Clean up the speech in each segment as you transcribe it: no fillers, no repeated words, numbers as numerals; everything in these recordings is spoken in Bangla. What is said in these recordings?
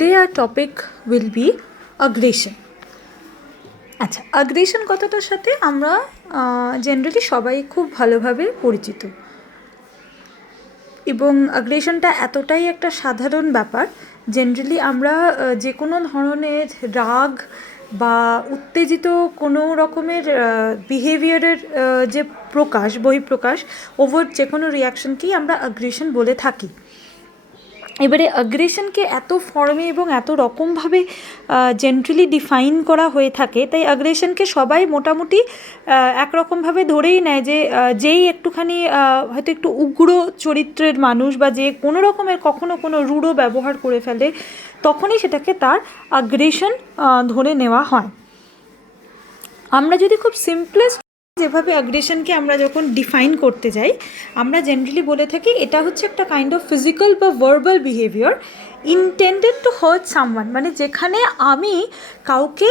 Today our topic will be aggression. আচ্ছা, aggression কথাটার সাথে আমরা জেনারেলি সবাই খুব ভালোভাবে পরিচিত এবং aggressionটা এতটাই একটা সাধারণ ব্যাপার। জেনারেলি আমরা যে কোনো ধরনের রাগ বা উত্তেজিত কোনো রকমের বিহেভিয়ারের যে বহিঃপ্রকাশ ওভার্ট যে কোনো রিয়াকশনকেই আমরা aggression বলে থাকি। এবারে অ্যাগ্রেশনকে এত ফর্মে এবং এত রকমভাবে জেনারেলি ডিফাইন করা হয়ে থাকে, তাই অ্যাগ্রেশনকে সবাই মোটামুটি একরকমভাবে ধরেই নেয় যে যেই একটুখানি হয়তো একটু উগ্র চরিত্রের মানুষ বা যে কোনো রকমের কখনো কোনো রূঢ় ব্যবহার করে ফেলে, তখনই সেটাকে তার অ্যাগ্রেশন ধরে নেওয়া হয়। আমরা যদি খুব সিম্পলেস্ট যেভাবে অ্যাগ্রেশনকে আমরা যখন ডিফাইন করতে যাই, আমরা জেনারেলি বলে থাকি এটা হচ্ছে একটা কাইন্ড অফ ফিজিক্যাল বা verbal behaviour intended to hurt someone, মানে যেখানে আমি কাউকে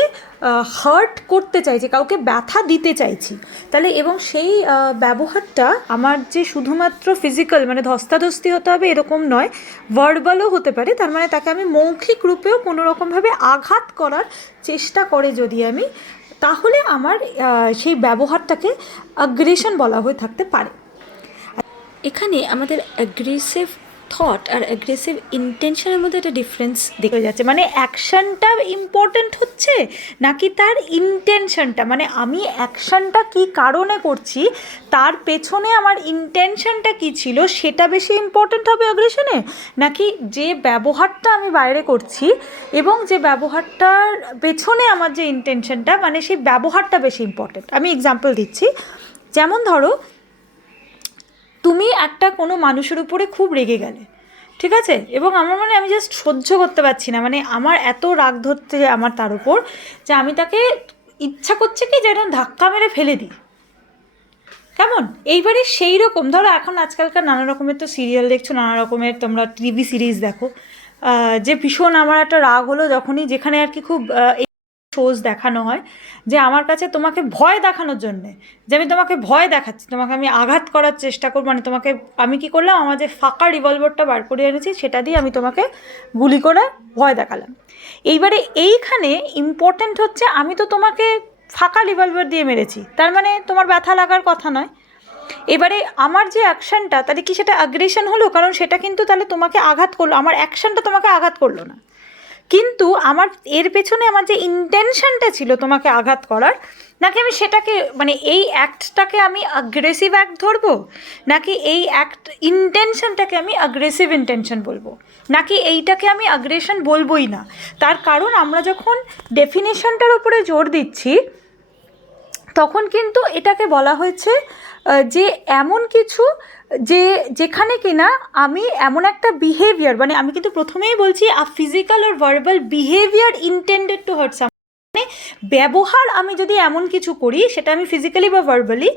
হার্ট করতে চাইছি, কাউকে ব্যথা দিতে চাইছি। তাহলে এবং সেই ব্যবহারটা আমার যে শুধুমাত্র ফিজিক্যাল মানে ধস্তাধস্তি হতে হবে এরকম নয়, ভার্বালও হতে পারে। তার মানে তাকে আমি মৌখিক রূপেও কোনো রকমভাবে আঘাত করার চেষ্টা করে যদি আমি, তাহলে আমার সেই ব্যবহারটাকে অ্যাগ্রেশন বলা হয়ে থাকতে পারে। এখানে আমাদের অ্যাগ্রেসিভ থট আর অ্যাগ্রেসিভ ইন্টেনশনের মধ্যে একটা ডিফারেন্স দেখা যাচ্ছে। মানে অ্যাকশানটা ইম্পর্ট্যান্ট হচ্ছে নাকি তার ইন্টেনশনটা, মানে আমি অ্যাকশানটা কী কারণে করছি, তার পেছনে আমার ইন্টেনশনটা কী ছিল সেটা বেশি ইম্পর্ট্যান্ট হবে অ্যাগ্রেশনে, নাকি যে ব্যবহারটা আমি বাইরে করছি এবং যে ব্যবহারটার পেছনে আমার যে ইন্টেনশনটা, মানে সেই ব্যবহারটা বেশি ইম্পর্ট্যান্ট। আমি এক্সাম্পল দিচ্ছি, যেমন ধরো তুমি একটা কোনো মানুষের উপরে খুব রেগে গেলে, ঠিক আছে, এবং আমি জাস্ট সহ্য করতে পারছি না, মানে আমার এত রাগ ধরতে আমার তার উপর যে আমি তাকে ইচ্ছা করছে কি যেন ধাক্কা মেরে ফেলে দিই, কেমন? এইবারে সেই রকম ধরো এখন আজকালকার নানা রকমের তো সিরিয়াল দেখছো, নানা রকমের তোমরা টিভি সিরিজ দেখো, যে ভীষণ আমার একটা রাগ হলো যখনই, যেখানে আর কি খুব শোজ দেখানো হয় যে আমার কাছে তোমাকে ভয় দেখানোর জন্যে, যে আমি তোমাকে ভয় দেখাচ্ছি, তোমাকে আমি আঘাত করার চেষ্টা করবো, মানে তোমাকে আমি কি করলাম, আমার যে ফাঁকা রিভলভারটা বার করে এনেছি সেটা দিয়ে আমি তোমাকে গুলি করে ভয় দেখালাম। এইবারে এইখানে ইম্পর্ট্যান্ট হচ্ছে আমি তো তোমাকে ফাঁকা রিভলভার দিয়ে মেরেছি, তার মানে তোমার ব্যথা লাগার কথা নয়। এবারে আমার যে অ্যাকশানটা, তাহলে কি সেটা অ্যাগ্রেশন হলো? কারণ সেটা কিন্তু তাহলে তোমাকে আঘাত করলো, আমার অ্যাকশানটা তোমাকে আঘাত করলো না, কিন্তু আমার এর পেছনে আমার যে ইন্টেনশনটা ছিল তোমাকে আঘাত করার, নাকি আমি সেটাকে মানে এই অ্যাক্টটাকে আমি অ্যাগ্রেসিভ অ্যাক্ট ধরবো, নাকি এই ইন্টেনশনটাকে আমি অ্যাগ্রেসিভ ইন্টেনশন বলবো, নাকি এইটাকে আমি অ্যাগ্রেশন বলবোই না? তার কারণ আমরা যখন ডেফিনেশনটার উপরে জোর দিচ্ছি তখন কিন্তু এটাকে বলা হয়েছে যে এমন কিছু যেখানে কিনা আমি এমন একটা বিহেভিয়ার, মানে আমি কিন্তু প্রথমেই বলছি ফিজিক্যাল আর verbal behaviour intended to hurt some, মানে ব্যবহার আমি যদি এমন কিছু করি সেটা আমি ফিজিক্যালি বা ভার্বালি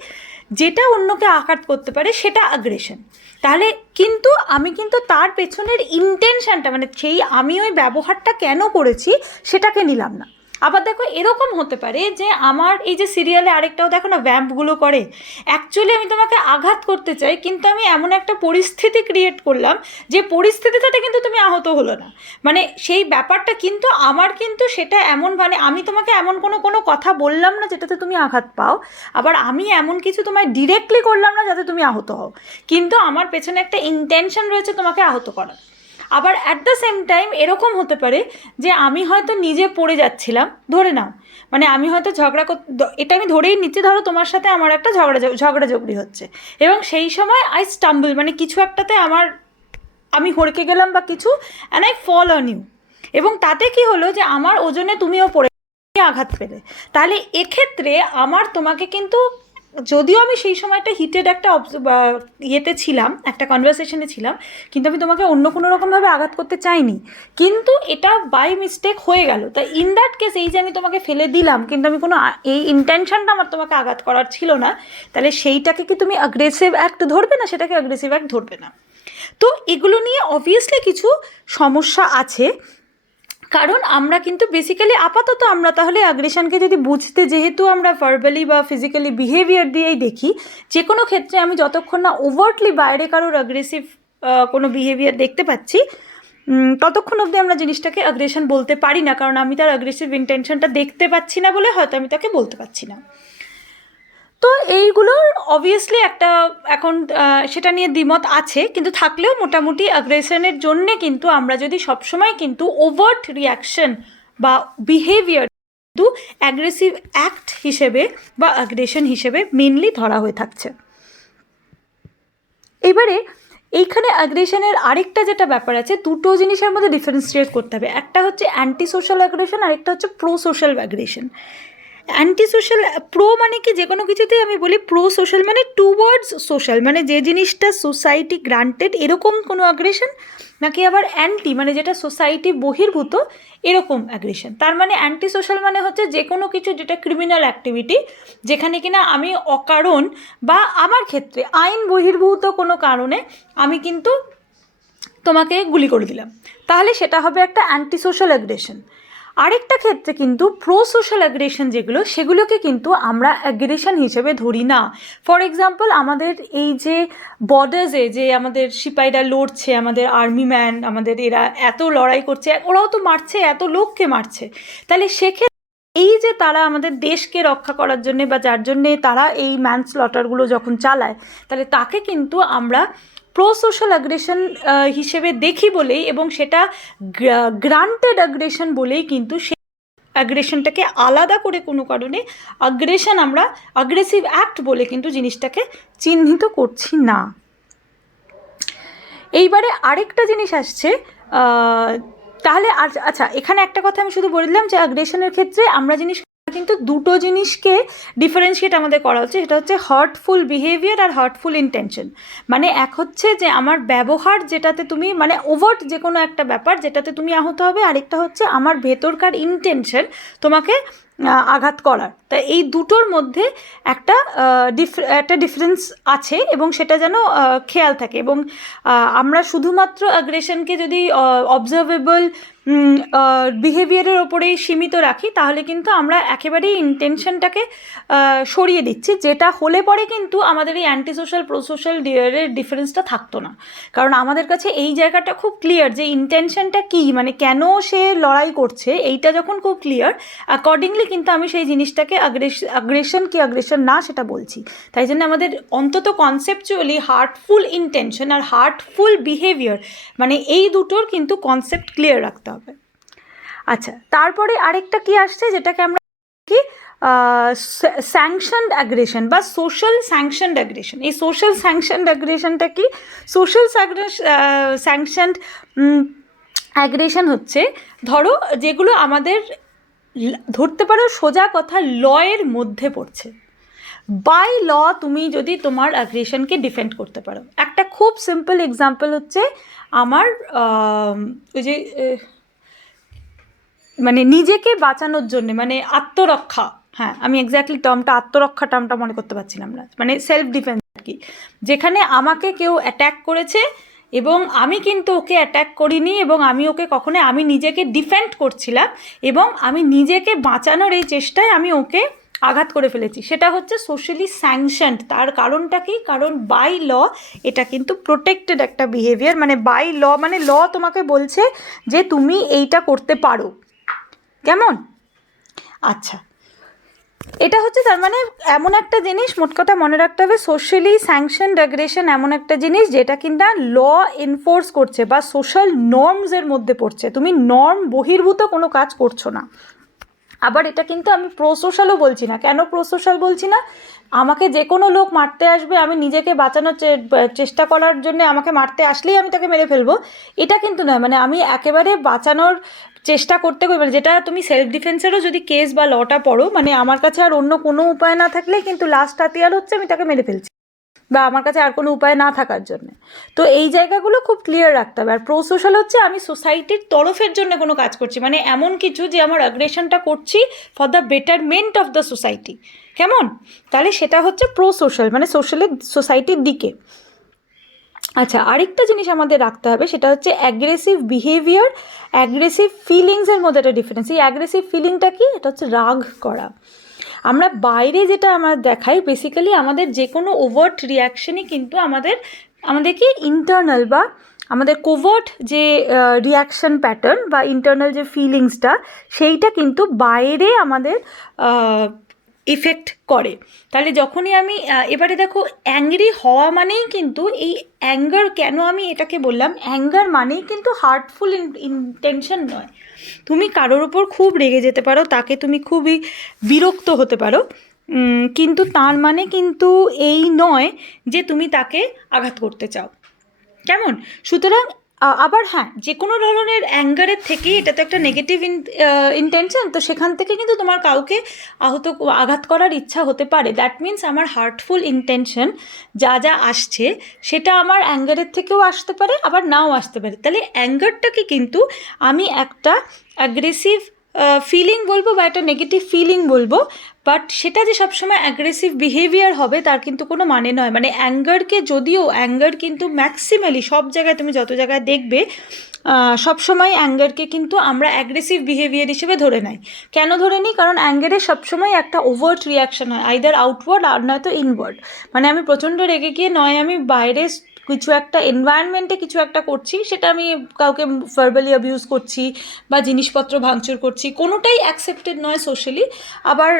যেটা অন্যকে আঘাত করতে পারে সেটা অ্যাগ্রেশন। তাহলে কিন্তু আমি কিন্তু তার পেছনের ইন্টেনশনটা, মানে সেই আমি ওই ব্যবহারটা কেন করেছি সেটাকে নিলাম না। আবার দেখো এরকম হতে পারে যে আমার এই যে সিরিয়ালে আরেকটাও দেখো না ভ্যাম্পগুলো করে, অ্যাকচুয়ালি আমি তোমাকে আঘাত করতে চাই কিন্তু আমি এমন একটা পরিস্থিতি ক্রিয়েট করলাম যে পরিস্থিতিটাতে কিন্তু তুমি আহত হলো না, মানে সেই ব্যাপারটা কিন্তু আমার কিন্তু সেটা এমন, মানে আমি তোমাকে এমন কোনো কথা বললাম না যেটাতে তুমি আঘাত পাও, আবার আমি এমন কিছু তোমায় ডিরেক্টলি করলাম না যাতে তুমি আহত হও, কিন্তু আমার পেছনে একটা ইন্টেনশন রয়েছে তোমাকে আহত করার। আবার অ্যাট দ্য সেম টাইম এরকম হতে পারে যে আমি হয়তো নিজে পড়ে যাচ্ছিলাম, ধরে নাও, মানে আমি হয়তো এটা আমি ধরেই নিচ্ছি, ধরো তোমার সাথে আমার একটা ঝগড়াঝগড়ি হচ্ছে এবং সেই সময় আই স্টাম্বল, মানে কিছু একটাতে আমি হড়কে গেলাম বা কিছু, and I fall on you, এবং তাতে কি হলো যে আমার ওজনে তুমিও পড়ে আঘাত পেলে। তাহলে এক্ষেত্রে আমার তোমাকে কিন্তু, যদিও আমি সেই সময়টা হিটেড একটা ইয়েতে ছিলাম, একটা কনভারসেশনে ছিলাম, কিন্তু আমি তোমাকে অন্য কোনো রকমভাবে আঘাত করতে চাইনি, কিন্তু এটা বাই মিস্টেক হয়ে গেল। তাই ইন দ্যাট কেস এই যে আমি তোমাকে ফেলে দিলাম কিন্তু আমি কোনো এই ইন্টেনশনটা আমার তোমাকে আঘাত করার ছিল না, তাহলে সেইটাকে কি তুমি অ্যাগ্রেসিভ অ্যাক্ট ধরবে না, সেটাকে অ্যাগ্রেসিভ অ্যাক্ট ধরবে না। তো এগুলো নিয়ে অবভিয়াসলি কিছু সমস্যা আছে, কারণ আমরা কিন্তু বেসিক্যালি আপাতত আমরা তাহলে অ্যাগ্রেশনকে যদি বুঝতে, যেহেতু আমরা ভার্বালি বা ফিজিক্যালি বিহেভিয়ার দিয়েই দেখি, যে কোনো ক্ষেত্রে আমি যতক্ষণ না ওভার্টলি বাইরে কারোর অ্যাগ্রেসিভ কোনো বিহেভিয়ার দেখতে পাচ্ছি ততক্ষণ অবধি আমরা জিনিসটাকে অ্যাগ্রেশন বলতে পারি না, কারণ আমি তার অ্যাগ্রেসিভ ইন্টেনশনটা দেখতে পাচ্ছি না বলে হয়তো আমি তাকে বলতে পারছি না। তো এইগুলোর অবভিয়াসলি একটা এখন সেটা নিয়ে দ্বিমত আছে, কিন্তু থাকলেও মোটামুটি অ্যাগ্রেশনের জন্যে কিন্তু আমরা যদি সবসময় কিন্তু ওভার্ট রিয়াকশন বা বিহেভিয়ার কিন্তু অ্যাগ্রেসিভ অ্যাক্ট হিসেবে বা অ্যাগ্রেশন হিসেবে মেনলি ধরা হয়ে থাকছে। এবারে এইখানে অ্যাগ্রেশনের আরেকটা যেটা ব্যাপার আছে, দুটো জিনিসের মধ্যে ডিফারেন্সিয়েট করতে হবে। একটা হচ্ছে অ্যান্টি সোশ্যাল অ্যাগ্রেশন, আরেকটা হচ্ছে pro social aggression. Anti social, pro মানে কি, যে কোনো কিছুতেই আমি বলি প্রো সোশ্যাল মানে টুয়ার্ডস সোশ্যাল, মানে যে জিনিসটা সোসাইটি গ্রান্টেড এরকম কোনো অ্যাগ্রেশন, নাকি আবার অ্যান্টি মানে যেটা সোসাইটি বহির্ভূত এরকম অ্যাগ্রেশন। তার মানে অ্যান্টি সোশ্যাল মানে হচ্ছে যে কোনো কিছু যেটা ক্রিমিনাল অ্যাক্টিভিটি, যেখানে কিনা আমি অকারণ বা আমার ক্ষেত্রে আইন বহির্ভূত কোনো কারণে আমি কিন্তু তোমাকে গুলি করে দিলাম, তাহলে সেটা হবে একটা অ্যান্টি সোশ্যাল অ্যাগ্রেশন। আরেকটা ক্ষেত্রে কিন্তু প্রো সোশ্যাল অ্যাগ্রেশন যেগুলো, সেগুলোকে কিন্তু আমরা অ্যাগ্রেশন হিসেবে ধরি না। ফর এক্সাম্পল, আমাদের এই যে বর্ডার্সে যে আমাদের সিপাহীরা লড়ছে, আমাদের আর্মি ম্যান, আমাদের এরা এত লড়াই করছে, ওরাও তো মারছে, এত লোককে মারছে, তাহলে সেক্ষেত্রে এই যে তারা আমাদের দেশকে রক্ষা করার জন্যে বা যার জন্যে তারা এই ম্যানস্লটারগুলো যখন চালায়, তাহলে তাকে কিন্তু আমরা প্রো সোশ্যাল অ্যাগ্রেশন হিসেবে দেখি বলেই, এবং সেটা গ্রান্টেড অ্যাগ্রেশন বলেই কিন্তু সেই অ্যাগ্রেশনটাকে আলাদা করে কোনো কারণে অ্যাগ্রেশন আমরা অ্যাগ্রেসিভ অ্যাক্ট বলে কিন্তু জিনিসটাকে চিহ্নিত করছি না। এইবারে আরেকটা জিনিস আসছে, তাহলে আচ্ছা এখানে একটা কথা আমি শুধু বলে দিলাম যে অ্যাগ্রেশনের ক্ষেত্রে আমরা কিন্তু দুটো জিনিসকে ডিফারেন্সিয়েট আমাদের করা হচ্ছে, সেটা হচ্ছে হার্টফুল বিহেভিয়ার আর হার্টফুল ইন্টেনশন। মানে এক হচ্ছে যে আমার ব্যবহার যেটাতে তুমি মানে ওভার্ট যে কোনো একটা ব্যাপার যেটাতে তুমি আহত হবে, আরেকটা হচ্ছে আমার ভেতরকার ইন্টেনশন তোমাকে আঘাত করার। তাই এই দুটোর মধ্যে একটা ডিফারেন্স আছে এবং সেটা যেন খেয়াল থাকে। এবং আমরা শুধুমাত্র অ্যাগ্রেশনকে যদি অবজারভেবল বিহেভিয়ারের ওপরেই সীমিত রাখি, তাহলে কিন্তু আমরা একেবারেই ইন্টেনশনটাকে সরিয়ে দিচ্ছি, যেটা হলে পরে কিন্তু আমাদের এই অ্যান্টি সোশ্যাল প্রো সোশ্যাল ডিফারেন্সটা থাকতো না। কারণ আমাদের কাছে এই জায়গাটা খুব ক্লিয়ার যে ইন্টেনশনটা কী, মানে কেন সে লড়াই করছে, এইটা যখন খুব ক্লিয়ার, অ্যাকর্ডিংলি কিন্তু আমি সেই জিনিসটাকে অ্যাগ্রেশন কি অ্যাগ্রেশন না সেটা বলছি। তাই জন্য আমাদের অন্তত কনসেপচুয়ালি হার্টফুল ইন্টেনশন আর হার্টফুল বিহেভিয়ার মানে এই দুটোর কিন্তু কনসেপ্ট ক্লিয়ার রাখতে হবে। আচ্ছা, তারপরে আরেকটা কি আসছে যেটাকে আমরা কি স্যাংশনড অ্যাগ্রেশন বা সোশ্যাল স্যাংশনড অ্যাগ্রেশন। এই সোশ্যাল স্যাংশনড অ্যাগ্রেশনটা কি? সোশ্যাল স্যাংশনড অ্যাগ্রেশন হচ্ছে, ধরো যেগুলো আমাদের ধরতে পারো সোজা কথা লয়ের মধ্যে পড়ছে। বাই ল তুমি যদি তোমার অ্যাগ্রেশনকে ডিফেন্ড করতে পারো। একটা খুব সিম্পল এক্সাম্পল হচ্ছে আমার ওই যে মানে নিজেকে বাঁচানোর জন্যে, মানে আত্মরক্ষা, হ্যাঁ আমি এক্স্যাক্টলি আত্মরক্ষা টার্মটা মনে করতে পারছিলাম না, মানে সেলফ ডিফেন্স আর কি, যেখানে আমাকে কেউ অ্যাট্যাক করেছে এবং আমি কিন্তু ওকে অ্যাট্যাক করিনি এবং আমি ওকে কখনোই, আমি নিজেকে ডিফেন্ড করছিলাম এবং আমি নিজেকে বাঁচানোর এই চেষ্টায় আমি ওকে আঘাত করে ফেলেছি, সেটা হচ্ছে সোশ্যালি স্যাংশনড। তার কারণটা কি? কারণ বাই ল এটা কিন্তু প্রোটেক্টেড একটা বিহেভিয়ার, মানে বাই ল মানে ল তোমাকে বলছে যে তুমি এইটা করতে পারো, কেমন? আচ্ছা, এটা হচ্ছে তার মানে এমন একটা জিনিস, মোট কথা মনে রাখতে হবে, সোশ্যালি স্যাংশনড অ্যাগ্রেশন এমন একটা জিনিস যেটা কিনা ল এনফোর্স করছে বা সোশ্যাল নর্মসের মধ্যে পড়ছে, তুমি নর্ম বহির্ভূত কোনো কাজ করছো না। আবার এটা কিন্তু আমি প্রো সোশ্যালও বলছি না। কেন প্রো সোশ্যাল বলছি না? আমাকে যে কোনো লোক মারতে আসবে, আমি নিজেকে বাঁচানোর চেষ্টা করার জন্য আমাকে মারতে আসলেই আমি তাকে মেরে ফেলবো, এটা কিন্তু নয়। মানে আমি একেবারে বাঁচানোর চেষ্টা করতে করি, মানে যেটা তুমি সেলফ ডিফেন্সেরও যদি কেস বা লটা পড়ো, মানে আমার কাছে আর অন্য কোনো উপায় না থাকলে কিন্তু লাস্ট হাতিয়ার হচ্ছে আমি তাকে মেরে ফেলছি, বা আমার কাছে আর কোনো উপায় না থাকার জন্য। তো এই জায়গাগুলো খুব ক্লিয়ার রাখতে হবে। আর প্রো সোশ্যাল হচ্ছে আমি সোসাইটির তরফের জন্য কোনো কাজ করছি, মানে এমন কিছু যে আমার অ্যাগ্রেশনটা করছি for the betterment of the society, কেমন? তাহলে সেটা হচ্ছে প্রো সোশ্যাল, মানে সোসাইটির দিকে। আচ্ছা, আরেকটা জিনিস আমাদের রাখতে হবে, সেটা হচ্ছে অ্যাগ্রেসিভ বিহেভিয়ার, অ্যাগ্রেসিভ ফিলিংসের মধ্যে একটা ডিফারেন্স। এই অ্যাগ্রেসিভ ফিলিংটা কি? এটা হচ্ছে রাগ করা। আমরা বাইরে যেটা আমরা দেখাই, বেসিক্যালি আমাদের যে কোনো ওভার্ট রিয়াকশনই কিন্তু আমাদেরকে ইন্টারনাল বা আমাদের কোভার্ট যে রিয়াকশন প্যাটার্ন বা ইন্টারনাল যে ফিলিংসটা, সেইটা কিন্তু বাইরে আমাদের ইফেক্ট করে। তাহলে যখনই আমি এবারে দেখো, অ্যাংরি হওয়া মানেই কিন্তু এই অ্যাঙ্গার, কেন আমি এটাকে বললাম অ্যাঙ্গার মানেই কিন্তু হার্টফুল ইন্টেনশন নয়। তুমি কারোর ওপর খুব রেগে যেতে পারো, তাকে তুমি খুবই বিরক্ত হতে পারো, কিন্তু তার মানে কিন্তু এই নয় যে তুমি তাকে আঘাত করতে চাও, কেমন? সুতরাং আবার হ্যাঁ, যে কোনো ধরনের অ্যাঙ্গারের থেকেই, এটা তো একটা নেগেটিভ ইন্টেনশন, তো সেখান থেকে কিন্তু তোমার কাউকে আঘাত করার ইচ্ছা হতে পারে। দ্যাট মিনস আমার হার্টফুল ইন্টেনশন যা যা আসছে সেটা আমার অ্যাঙ্গারের থেকেও আসতে পারে, আবার নাও আসতে পারে। তাহলে অ্যাঙ্গারটাকে কিন্তু আমি একটা অ্যাগ্রেসিভ ফিলিং বলবো বা একটা নেগেটিভ ফিলিং বলবো, বাট সেটা যে সবসময় অ্যাগ্রেসিভ বিহেভিয়ার হবে তার কিন্তু কোনো মানে নয়। মানে অ্যাঙ্গারকে, যদিও অ্যাঙ্গার কিন্তু ম্যাক্সিমালি সব জায়গায়, তুমি যত জায়গায় দেখবে সবসময় অ্যাঙ্গারকে কিন্তু আমরা অ্যাগ্রেসিভ বিহেভিয়ার হিসেবে ধরে নেই। কেন ধরে নিই? কারণ অ্যাঙ্গারের সবসময় একটা ওভার্ট রিয়াকশন হয়, আইদার আউটওয়ার্ড আর নয়তো ইনওয়ার্ড। মানে আমি প্রচণ্ড রেগে গিয়ে নয় আমি বাইরে কিছু একটা এনভায়রনমেন্টে কিছু একটা করছি, সেটা আমি কাউকে ভার্বালি অ্যাবিউজ করছি বা জিনিসপত্র ভাঙচুর করছি, কোনোটাই অ্যাকসেপ্টেড নয় সোশ্যালি। আবার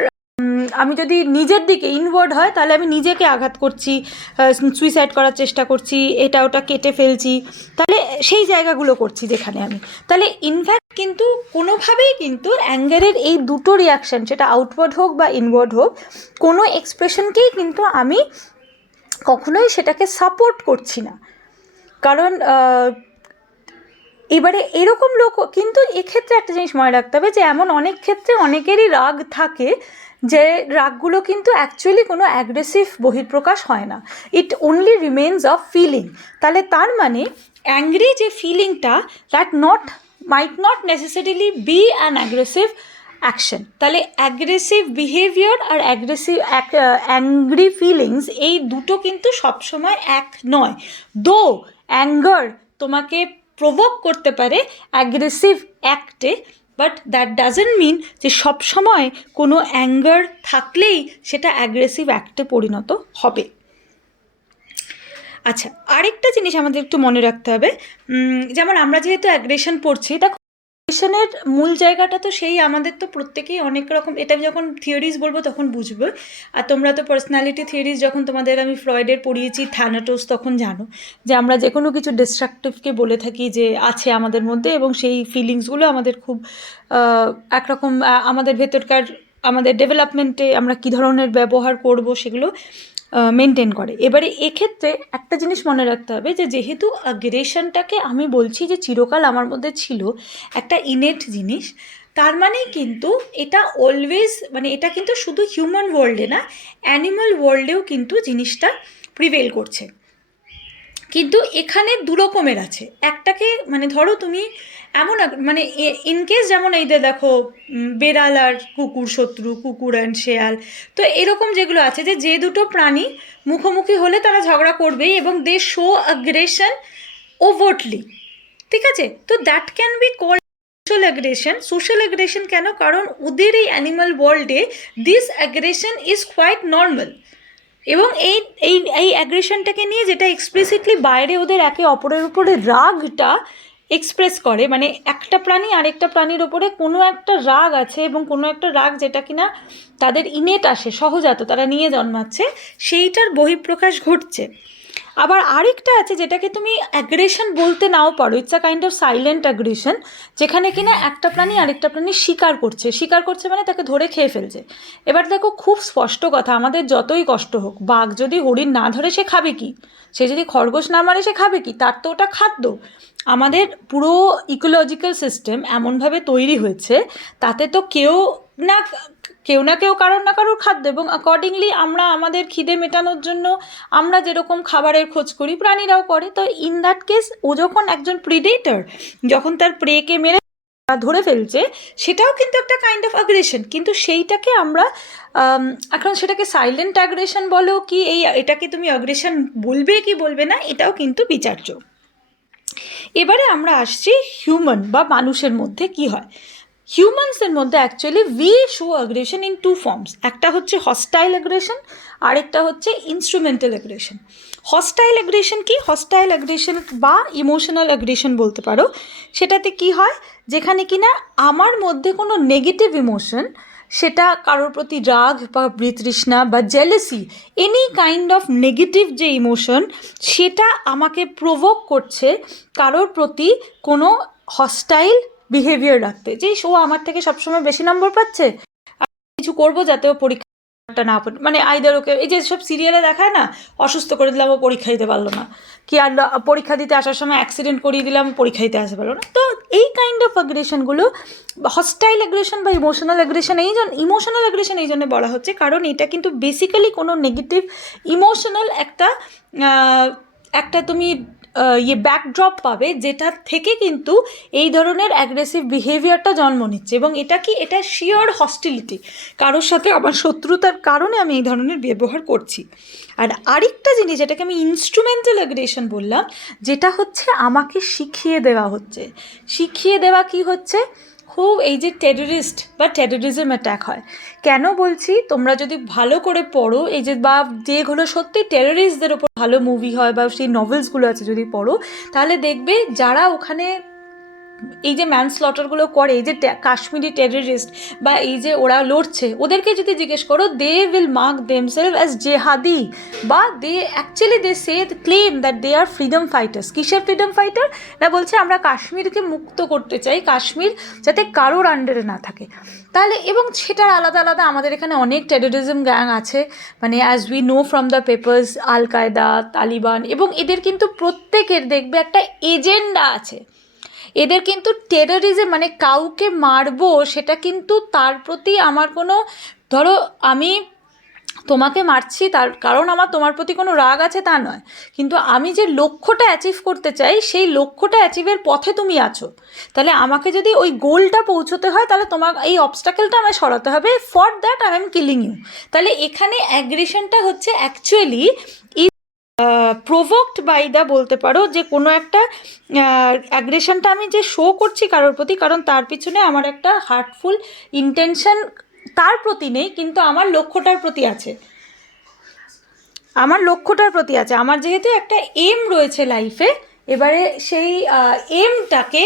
আমি যদি নিজের দিকে ইনওয়ার্ড হয়, তাহলে আমি নিজেকে আঘাত করছি, সুইসাইড করার চেষ্টা করছি, এটা ওটা কেটে ফেলছি, তাহলে সেই জায়গাগুলো করছি যেখানে আমি। তাহলে ইনফ্যাক্ট কিন্তু কোনোভাবেই কিন্তু অ্যাঙ্গারের এই দুটো রিয়াকশান, সেটা আউটওয়ার্ড হোক বা ইনওয়ার্ড হোক, কোনো এক্সপ্রেশনকেই কিন্তু আমি কখনোই সেটাকে সাপোর্ট করছি না। কারণ এবারে এরকম লোক, কিন্তু এক্ষেত্রে একটা জিনিস মনে রাখতে হবে যে এমন অনেক ক্ষেত্রে অনেকেরই রাগ থাকে, যে রাগগুলো কিন্তু অ্যাকচুয়ালি কোনো অ্যাগ্রেসিভ বহিঃপ্রকাশ হয় না, it only remains of feeling. তাহলে তার মানে অ্যাংরি যে ফিলিংটা, that might not necessarily be an aggressive action. তাহলে অ্যাগ্রেসিভ বিহেভিয়ার আর অ্যাংরি ফিলিংস, এই দুটো কিন্তু সবসময় এক নয়। দো অ্যাঙ্গার তোমাকে প্রভোক করতে পারে অ্যাগ্রেসিভ অ্যাক্টে, বাট দ্যাট ডাজেন্ট মিন যে সবসময় কোনো অ্যাঙ্গার থাকলেই সেটা অ্যাগ্রেসিভ অ্যাক্টে পরিণত হবে। আচ্ছা, আরেকটা জিনিস আমাদের একটু মনে রাখতে হবে, যেমন আমরা যেহেতু অ্যাগ্রেশন পড়ছি, দেখো অ্যাগ্রেশনের মূল জায়গাটা তো সেই, আমাদের তো প্রত্যেকেই অনেক রকম, এটা যখন থিওরিজ বলবো তখন বুঝবে। আর তোমরা তো পার্সোনালিটি থিওরিজ যখন তোমাদের আমি ফ্রয়েডের পড়িয়েছি, থ্যানাটোস, তখন জানো যে আমরা যে কোনো কিছু ডিস্ট্রাকটিভকে বলে থাকি যে আছে আমাদের মধ্যে, এবং সেই ফিলিংসগুলো আমাদের খুব একরকম আমাদের ভেতরকার, আমাদের ডেভেলপমেন্টে আমরা কী ধরনের ব্যবহার করব সেগুলো মেনটেন করে। এবারে এক্ষেত্রে একটা জিনিস মনে রাখতে হবে যে যেহেতু অ্যাগ্রেশনটাকে আমি বলছি যে চিরকাল আমার মধ্যে ছিল, একটা ইনেট জিনিস, তার মানে কিন্তু এটা অলওয়েজ, মানে এটা কিন্তু শুধু হিউম্যান ওয়ার্ল্ডে না, অ্যানিম্যাল ওয়ার্ল্ডেও কিন্তু জিনিসটা প্রিভেল করছে। কিন্তু এখানে দু রকমের আছে। একটাকে, মানে ধরো তুমি এমন, মানে ইনকেস যেমন এই যে দেখো বেড়াল আর কুকুর শত্রু, কুকুর অ্যান্ড শেয়াল, তো এরকম যেগুলো আছে যে দুটো প্রাণী মুখোমুখি হলে তারা ঝগড়া করবেই, এবং দে শো অ্যাগ্রেশন ওভার্টলি, ঠিক আছে? তো that can be called social aggression. Social aggression কেন? কারণ ওদের এই অ্যানিমাল ওয়ার্ল্ডে this aggression is quite normal, এবং এই এই এই অ্যাগ্রেশনটাকে নিয়ে যেটা এক্সপ্লিসিটলি বাইরে ওদের একে অপরের উপরে রাগটা এক্সপ্রেস করে, মানে একটা প্রাণী আরেকটা প্রাণীর ওপরে কোনো একটা রাগ আছে, এবং কোনো একটা রাগ যেটা কিনা তাদের ইনেট আসে, সহজাত, তারা নিয়ে জন্মাচ্ছে, সেইটার বহিঃপ্রকাশ ঘটছে। আবার আরেকটা আছে যেটাকে তুমি অ্যাগ্রেশন বলতে নাও পারো, it's a kind of silent aggression, যেখানে কিনা একটা প্রাণী আরেকটা প্রাণী শিকার করছে মানে তাকে ধরে খেয়ে ফেলছে। এবার দেখো, খুব স্পষ্ট কথা, আমাদের যতই কষ্ট হোক, বাঘ যদি হরিণ না ধরে সে খাবে কি? সে যদি খরগোশ না মারে সে খাবে কি? তার তো ওটা খাদ্য। আমাদের পুরো ইকোলজিক্যাল সিস্টেম এমনভাবে তৈরি হয়েছে, তাতে তো কেউ না কেউ কারোর না কারোর খাদ্য, এবং অ্যাকর্ডিংলি আমরা আমাদের খিদে মেটানোর জন্য আমরা যেরকম খাবারের খোঁজ করি, প্রাণীরাও করে। তো ইন দ্যাট কেস, ও যখন একজন প্রিডেটর, যখন তার প্রেকে মেরে ধরে ফেলছে, সেটাও কিন্তু একটা কাইন্ড অফ অ্যাগ্রেশন। কিন্তু সেইটাকে আমরা এখন সেটাকে সাইলেন্ট অ্যাগ্রেশন বলো কি, এটাকে তুমি অ্যাগ্রেশন বলবে কি বলবে না, এটাও কিন্তু বিচার্য। এবারে আমরা আসছি হিউম্যান বা মানুষের মধ্যে কি হয়। হিউম্যানসের মধ্যে actually we show aggression in two forms, একটা হচ্ছে হস্টাইল অ্যাগ্রেশন, আরেকটা হচ্ছে ইনস্ট্রুমেন্টাল অ্যাগ্রেশন। হস্টাইল অ্যাগ্রেশন কি? হস্টাইল অ্যাগ্রেশন বা ইমোশনাল অ্যাগ্রেশন বলতে পারো। সেটাতে কি হয়, যেখানে কিনা আমার মধ্যে কোনো নেগেটিভ ইমোশন, সেটা কারোর প্রতি রাগ বা বিতৃষ্ণা বা jealousy, any kind of negative যে ইমোশন, সেটা আমাকে প্রভোক করছে কারোর প্রতি কোনো হস্টাইল বিহেভিয়ার রাখতে, যে ও আমার থেকে সবসময় বেশি নম্বর পাচ্ছে, কিছু করবো যাতে ও পরীক্ষাটা না মানে আইদার ওকে, এই যে সব সিরিয়ালে দেখায় না, অসুস্থ করে দিলাম ও পরীক্ষা দিতে পারলো না, কি আর পরীক্ষা দিতে আসার সময় অ্যাক্সিডেন্ট করিয়ে দিলাম পরীক্ষা দিতে আসতে পারলো না। তো এই কাইন্ড অফ অ্যাগ্রেশনগুলো হস্টাইল অ্যাগ্রেশন বা ইমোশনাল অ্যাগ্রেশন, ইমোশনাল অ্যাগ্রেশন এই জন্য বলা হচ্ছে কারণ এটা কিন্তু বেসিক্যালি কোনো নেগেটিভ ইমোশনাল একটা তুমি ব্যাকড্রপ পাবে, যেটা থেকে কিন্তু এই ধরনের অ্যাগ্রেসিভ বিহেভিয়ারটা জন্ম নিচ্ছে। এবং এটা কি, এটা শিওর হস্টিলিটি, কারোর সাথে আমার শত্রুতার কারণে আমি এই ধরনের ব্যবহার করছি। আর আরেকটা জিনিস যেটাকে আমি ইনস্ট্রুমেন্টাল অ্যাগ্রেশন বললাম, যেটা হচ্ছে আমাকে শিখিয়ে দেওয়া হচ্ছে। শিখিয়ে দেওয়া কি হচ্ছে, খুব এই যে টেররিস্ট বা টেররিজম অ্যাটাক হয়, কেন বলছি, তোমরা যদি ভালো করে পড়ো এই যে, বা যেগুলো সত্যি টেররিস্টদের ওপর ভালো মুভি হয় বা সেই নভেলসগুলো আছে যদি পড়ো, তাহলে দেখবে যারা ওখানে এই যে ম্যানস্লটারগুলো করে, এই যে কাশ্মীরি টেররিস্ট বা এই যে ওরা লড়ছে, ওদেরকে যদি জিজ্ঞেস করো, they will mark themselves as জেহাদি, বা they actually they say claim that they are freedom fighters. কিসের ফ্রিডম ফাইটার? না, বলছে আমরা কাশ্মীরকে মুক্ত করতে চাই, কাশ্মীর যাতে কারোর আন্ডারে না থাকে। তাহলে এবং সেটার আলাদা আলাদা আমাদের এখানে অনেক টেররিজম গ্যাং আছে, মানে as we know from the papers, Al Qaeda, Taliban, এবং এদের কিন্তু প্রত্যেকের দেখবে একটা এজেন্ডা আছে। এদের কিন্তু টেররিজম মানে কাউকে মারবো, সেটা কিন্তু তার প্রতি আমার কোনো, ধরো আমি তোমাকে মারছি তার কারণ আমার তোমার প্রতি কোনো রাগ আছে তা নয়, কিন্তু আমি যে লক্ষ্যটা অ্যাচিভ করতে চাই সেই লক্ষ্যটা অ্যাচিভের পথে তুমি আছো, তাহলে আমাকে যদি ওই গোলটা পৌঁছতে হয় তাহলে তোমার এই অবস্টাকেলটা আমায় সরাতে হবে, for that I am killing you. তাহলে এখানে অ্যাগ্রেশনটা হচ্ছে অ্যাকচুয়ালি প্রোভোকড বাই দ্য, বলতে পারো যে কোনো একটা অ্যাগ্রেশনটা আমি যে শো করছি কারোর প্রতি, কারণ তার পিছনে আমার একটা হার্টফুল ইন্টেনশন তার প্রতি নেই, কিন্তু আমার লক্ষ্যটার প্রতি আছে, আমার যেহেতু একটা এম রয়েছে লাইফে, এবারে সেই এমটাকে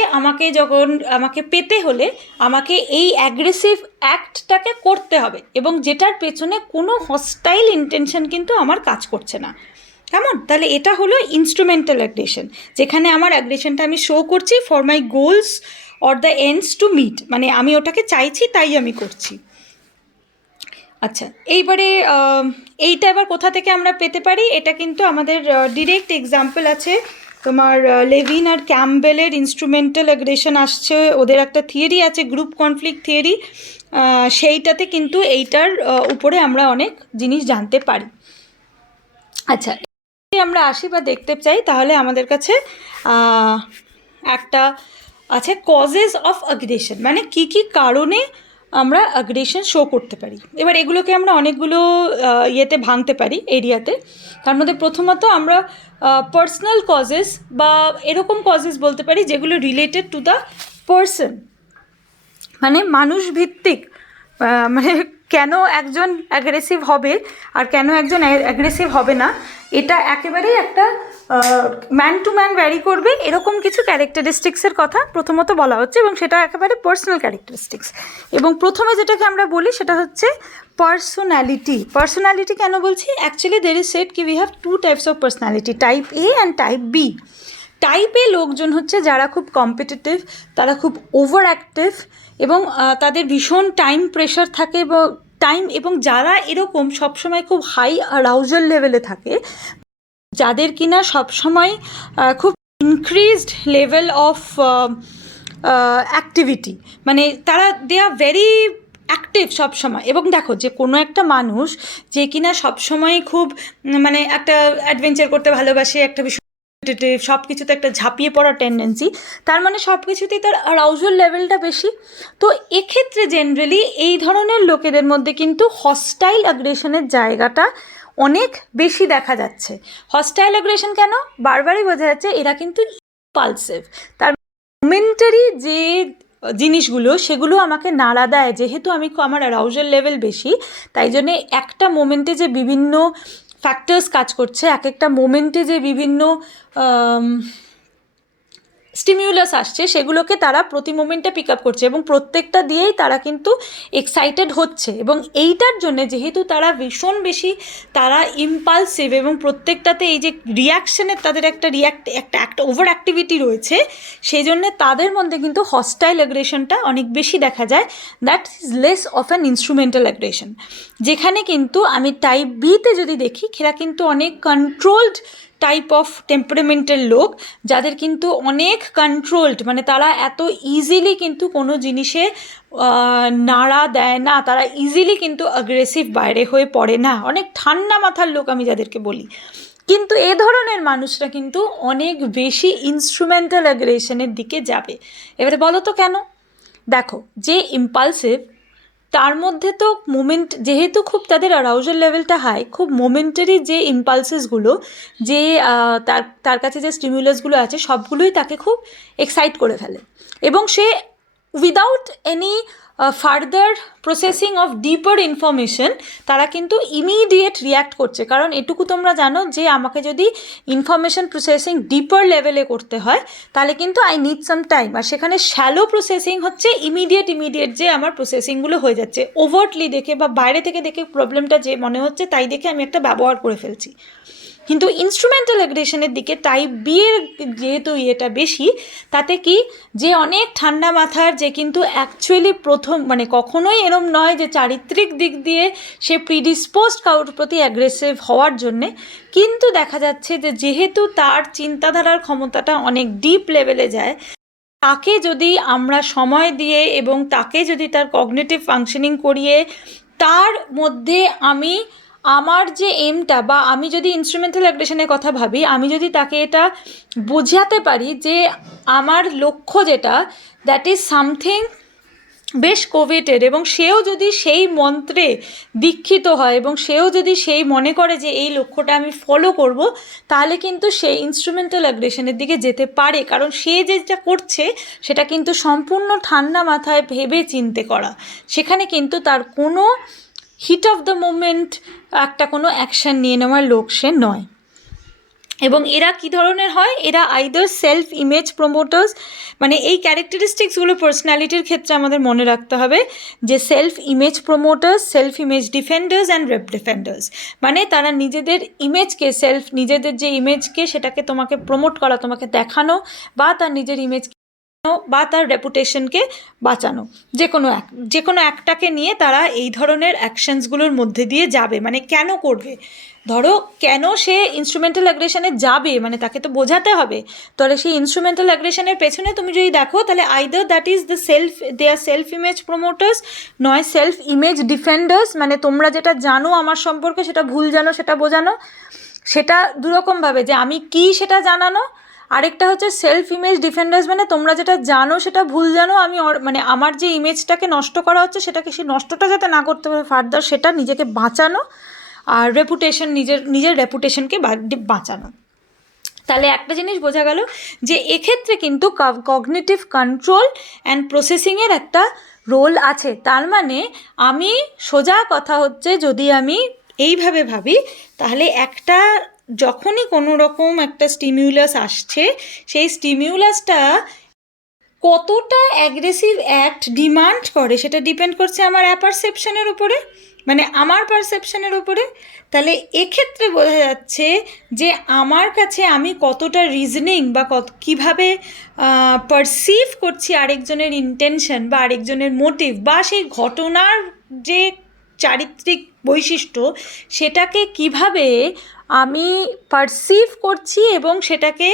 আমাকে পেতে হলে আমাকে এই অ্যাগ্রেসিভ অ্যাক্টটাকে করতে হবে, এবং যেটার পেছনে কোনো হস্টাইল ইন্টেনশন কিন্তু আমার কাজ করছে না। কেমন? তাহলে এটা হলো ইনস্ট্রুমেন্টাল অ্যাগ্রেশন, যেখানে আমার অ্যাগ্রেশনটা আমি শো করছি for my goals or the ends to meet, মানে আমি ওটাকে চাইছি তাই আমি করছি। আচ্ছা, এইবারে এইটা এবার কোথা থেকে আমরা পেতে পারি? এটা কিন্তু আমাদের ডিরেক্ট এক্সাম্পল আছে, তোমার লেভিন আর ক্যাম্বেলের ইনস্ট্রুমেন্টাল অ্যাগ্রেশন আসছে, ওদের একটা থিওরি আছে গ্রুপ কনফ্লিক্ট থিওরি, সেইটাতে কিন্তু এইটার উপরে আমরা অনেক জিনিস জানতে পারি। আচ্ছা, আমরা আসি বা দেখতে চাই, তাহলে আমাদের কাছে একটা আছে কজেস অফ অ্যাগ্রেশন, মানে কি কি কারণে আমরা অ্যাগ্রেশন শো করতে পারি। এবার এগুলোকে আমরা অনেকগুলো ইয়েতে ভাঙতে পারি, এরিয়াতে। তার মধ্যে প্রথমত আমরা পার্সোনাল কজেস বা এরকম কজেস বলতে পারি যেগুলো রিলেটেড টু দ্য পার্সন, মানে মানুষ ভিত্তিক, মানে কেন একজন অ্যাগ্রেসিভ হবে আর কেন একজন অ্যাগ্রেসিভ হবে না, এটা একেবারেই একটা ম্যান টু ম্যান ভ্যারি করবে, এরকম কিছু ক্যারেক্টারিস্টিক্সের কথা প্রথমত বলা হচ্ছে, এবং সেটা একেবারে পার্সোনাল ক্যারেক্টারিস্টিক্স। এবং প্রথমে যেটাকে আমরা বলি সেটা হচ্ছে পার্সোনালিটি। কেন বলছি? অ্যাকচুয়ালি দের ইজ সেড কি we have two types of personality, type A and type B. Type A লোকজন হচ্ছে যারা খুব কম্পিটিটিভ, তারা খুব ওভার অ্যাক্টিভ, এবং তাদের ভীষণ টাইম প্রেশার থাকে, এবং যারা এরকম সবসময় খুব হাই অ্যারাউজাল লেভেলে থাকে, যাদের কিনা সবসময় খুব ইনক্রিজড লেভেল অফ অ্যাক্টিভিটি, মানে তারা দে আর ভেরি অ্যাক্টিভ সবসময়। এবং দেখো যে কোনো একটা মানুষ যে কিনা সবসময় খুব মানে একটা অ্যাডভেঞ্চার করতে ভালোবাসে, একটা সব কিছুতে একটা ঝাঁপিয়ে পড়ার টেন্ডেন্সি, তার মানে সব কিছুতেই তার অ্যারাউজাল লেভেলটা বেশি। তো এক্ষেত্রে জেনারেলি এই ধরনের লোকেদের মধ্যে কিন্তু হস্টাইল অ্যাগ্রেশনের জায়গাটা অনেক বেশি দেখা যাচ্ছে। হস্টাইল অ্যাগ্রেশন কেন? বারবারই বোঝা যাচ্ছে এরা কিন্তু ইম্পালসিভ, তার মোমেন্টারি যে জিনিসগুলো, সেগুলো আমাকে নাড়া দেয়। যেহেতু আমার অ্যারাউজাল লেভেল বেশি, তাই জন্যে একটা মোমেন্টে যে বিভিন্ন ফ্যাক্টরস কাজ করছে, একটা মোমেন্টে যে বিভিন্ন স্টিমিউলাস আসছে, সেগুলোকে তারা প্রতি মোমেন্টে পিক আপ করছে এবং প্রত্যেকটা দিয়েই তারা কিন্তু এক্সাইটেড হচ্ছে। এবং এইটার জন্যে যেহেতু তারা ভীষণ বেশি তারা ইম্পালসিভ এবং প্রত্যেকটাতে এই যে রিয়াকশানের তাদের একটা ওভার অ্যাক্টিভিটি রয়েছে, সেই জন্যে তাদের মধ্যে কিন্তু হস্টাইল অ্যাগ্রেশনটা অনেক বেশি দেখা যায়। That is less of an instrumental aggression. যেখানে কিন্তু আমি টাইপ বিতে যদি দেখি, এরা কিন্তু অনেক কন্ট্রোলড টাইপ অফ টেম্পারামেন্টাল লোক, যাদের কিন্তু অনেক কন্ট্রোলড, মানে তারা এত ইজিলি কিন্তু কোনো জিনিসে নাড়া দেয় না, তারা ইজিলি কিন্তু অ্যাগ্রেসিভ বাইরে হয়ে পড়ে না, অনেক ঠান্ডা মাথার লোক আমি যাদেরকে বলি। কিন্তু এ ধরনের মানুষরা কিন্তু অনেক বেশি ইনস্ট্রুমেন্টাল অ্যাগ্রেশনের দিকে যাবে। এবারে বলো তো কেন? দেখো, যে ইম্পালসিভ তার মধ্যে তো মোমেন্ট, যেহেতু খুব তাদের অ্যারাউজাল লেভেলটা হাই, খুব মোমেন্টারি যে ইম্পালসেসগুলো, যে তার কাছে যে স্টিমুলাসগুলো আছে, সবগুলোই তাকে খুব এক্সাইট করে ফেলে এবং সে without any further processing of deeper information তারা কিন্তু ইমিডিয়েট রিয়্যাক্ট করছে। কারণ এটুকু তোমরা জানো যে আমাকে যদি ইনফরমেশন প্রসেসিং ডিপার লেভেলে করতে হয়, তাহলে কিন্তু আই নিড সাম টাইম। আর সেখানে শ্যালো প্রসেসিং হচ্ছে ইমিডিয়েট যে আমার প্রসেসিংগুলো হয়ে যাচ্ছে, ওভার্টলি দেখে বা বাইরে থেকে দেখে প্রবলেমটা যে মনে হচ্ছে তাই দেখে আমি একটা ব্যবহার করে ফেলছি। কিন্তু ইনস্ট্রুমেন্টাল অ্যাগ্রেশনের দিকে টাইপ বি এর যেহেতু এটা বেশি, তাতে কি যে অনেক ঠান্ডা মাথার, যে কিন্তু অ্যাকচুয়ালি মানে কখনোই এরম নয় যে চারিত্রিক দিক দিয়ে সে প্রিডিসপোজড কারোর প্রতি অ্যাগ্রেসিভ হওয়ার জন্যে, কিন্তু দেখা যাচ্ছে যে যেহেতু তার চিন্তাধারার ক্ষমতাটা অনেক ডিপ লেভেলে যায়, তাকে যদি আমরা সময় দিয়ে এবং তাকে যদি তার কগনিটিভ ফাংশনিং করিয়ে তার মধ্যে আমার যে এমটা, বা আমি যদি ইনস্ট্রুমেন্টাল অ্যাগ্রেশনের কথা ভাবি, আমি যদি তাকে এটা বোঝাতে পারি যে আমার লক্ষ্য যেটা, দ্যাট ইজ সামথিং বেশ কোভেটেড, এবং সেও যদি সেই মন্ত্রে দীক্ষিত হয় এবং সেও যদি সেই মনে করে যে এই লক্ষ্যটা আমি ফলো করব, তাহলে কিন্তু সে ইনস্ট্রুমেন্টাল অ্যাগ্রেশনের দিকে যেতে পারে। কারণ সে যেটা করছে সেটা কিন্তু সম্পূর্ণ ঠান্ডা মাথায় ভেবে চিন্তে করা, সেখানে কিন্তু তার কোনো হিট অফ দ্য মোমেন্ট একটা কোনো অ্যাকশান নিয়ে নেওয়ার লোক সে নয়। এবং এরা কী ধরনের হয়? এরা আইদার সেলফ ইমেজ প্রমোটার্স, মানে এই ক্যারেক্টারিস্টিক্সগুলো পার্সোনালিটির ক্ষেত্রে আমাদের মনে রাখতে হবে যে self image প্রমোটার্স, self image defenders and rape defenders. মানে তারা নিজেদের ইমেজকে, নিজেদের যে ইমেজকে সেটাকে তোমাকে প্রমোট করা, তোমাকে দেখানো, বা তার নিজের ইমেজ বা তার রেপুটেশনকে বাঁচানো, যে কোনো একটাকে নিয়ে তারা এই ধরনের অ্যাকশনসগুলোর মধ্যে দিয়ে যাবে। মানে কেন করবে? ধরো কেন সে ইনস্ট্রুমেন্টাল অ্যাগ্রেশনে যাবে, মানে তাকে তো বোঝাতে হবে। তাহলে সেই ইনস্ট্রুমেন্টাল অ্যাগ্রেশনের পেছনে তুমি যদি দেখো, তাহলে either that is they are self image promoters, নয় সেলফ ইমেজ ডিফেন্ডার্স। মানে তোমরা যেটা জানো আমার সম্পর্কে সেটা ভুল জানো, সেটা বোঝানো। সেটা দুরকমভাবে, যে আমি কি সেটা জানানো। আরেকটা হচ্ছে সেলফ ইমেজ ডিফেন্ডার্স, মানে তোমরা যেটা জানো সেটা ভুল জানো, মানে আমার যে ইমেজটাকে নষ্ট করা হচ্ছে সেটাকে, সেই নষ্টটা যাতে না করতে পারে ফার্দার, সেটা নিজেকে বাঁচানো। আর রেপুটেশন, নিজের রেপুটেশনকে বাঁচানো। তাহলে একটা জিনিস বোঝা গেল যে এক্ষেত্রে কিন্তু কগনিটিভ কন্ট্রোল অ্যান্ড প্রসেসিংয়ের একটা রোল আছে। তার মানে আমি সোজা কথা হচ্ছে, যদি আমি এইভাবে ভাবি, তাহলে যখনই কোনো রকম একটা স্টিমিউলাস আসছে, সেই স্টিমিউলাসটা কতটা অ্যাগ্রেসিভ অ্যাক্ট ডিমান্ড করে সেটা ডিপেন্ড করছে আমার অ্যাপারসেপশনের উপরে, মানে আমার পারসেপশনের উপরে। তাহলে এক্ষেত্রে বোঝা যাচ্ছে যে আমার কাছে আমি কতটা রিজনিং বা কীভাবে পারসিভ করছি আরেকজনের ইন্টেনশন বা আরেকজনের মোটিভ, বা সেই ঘটনার যে চারিত্রিক বৈশিষ্ট্য সেটাকে কিভাবে আমি পারসিভ করছি এবং সেটাকে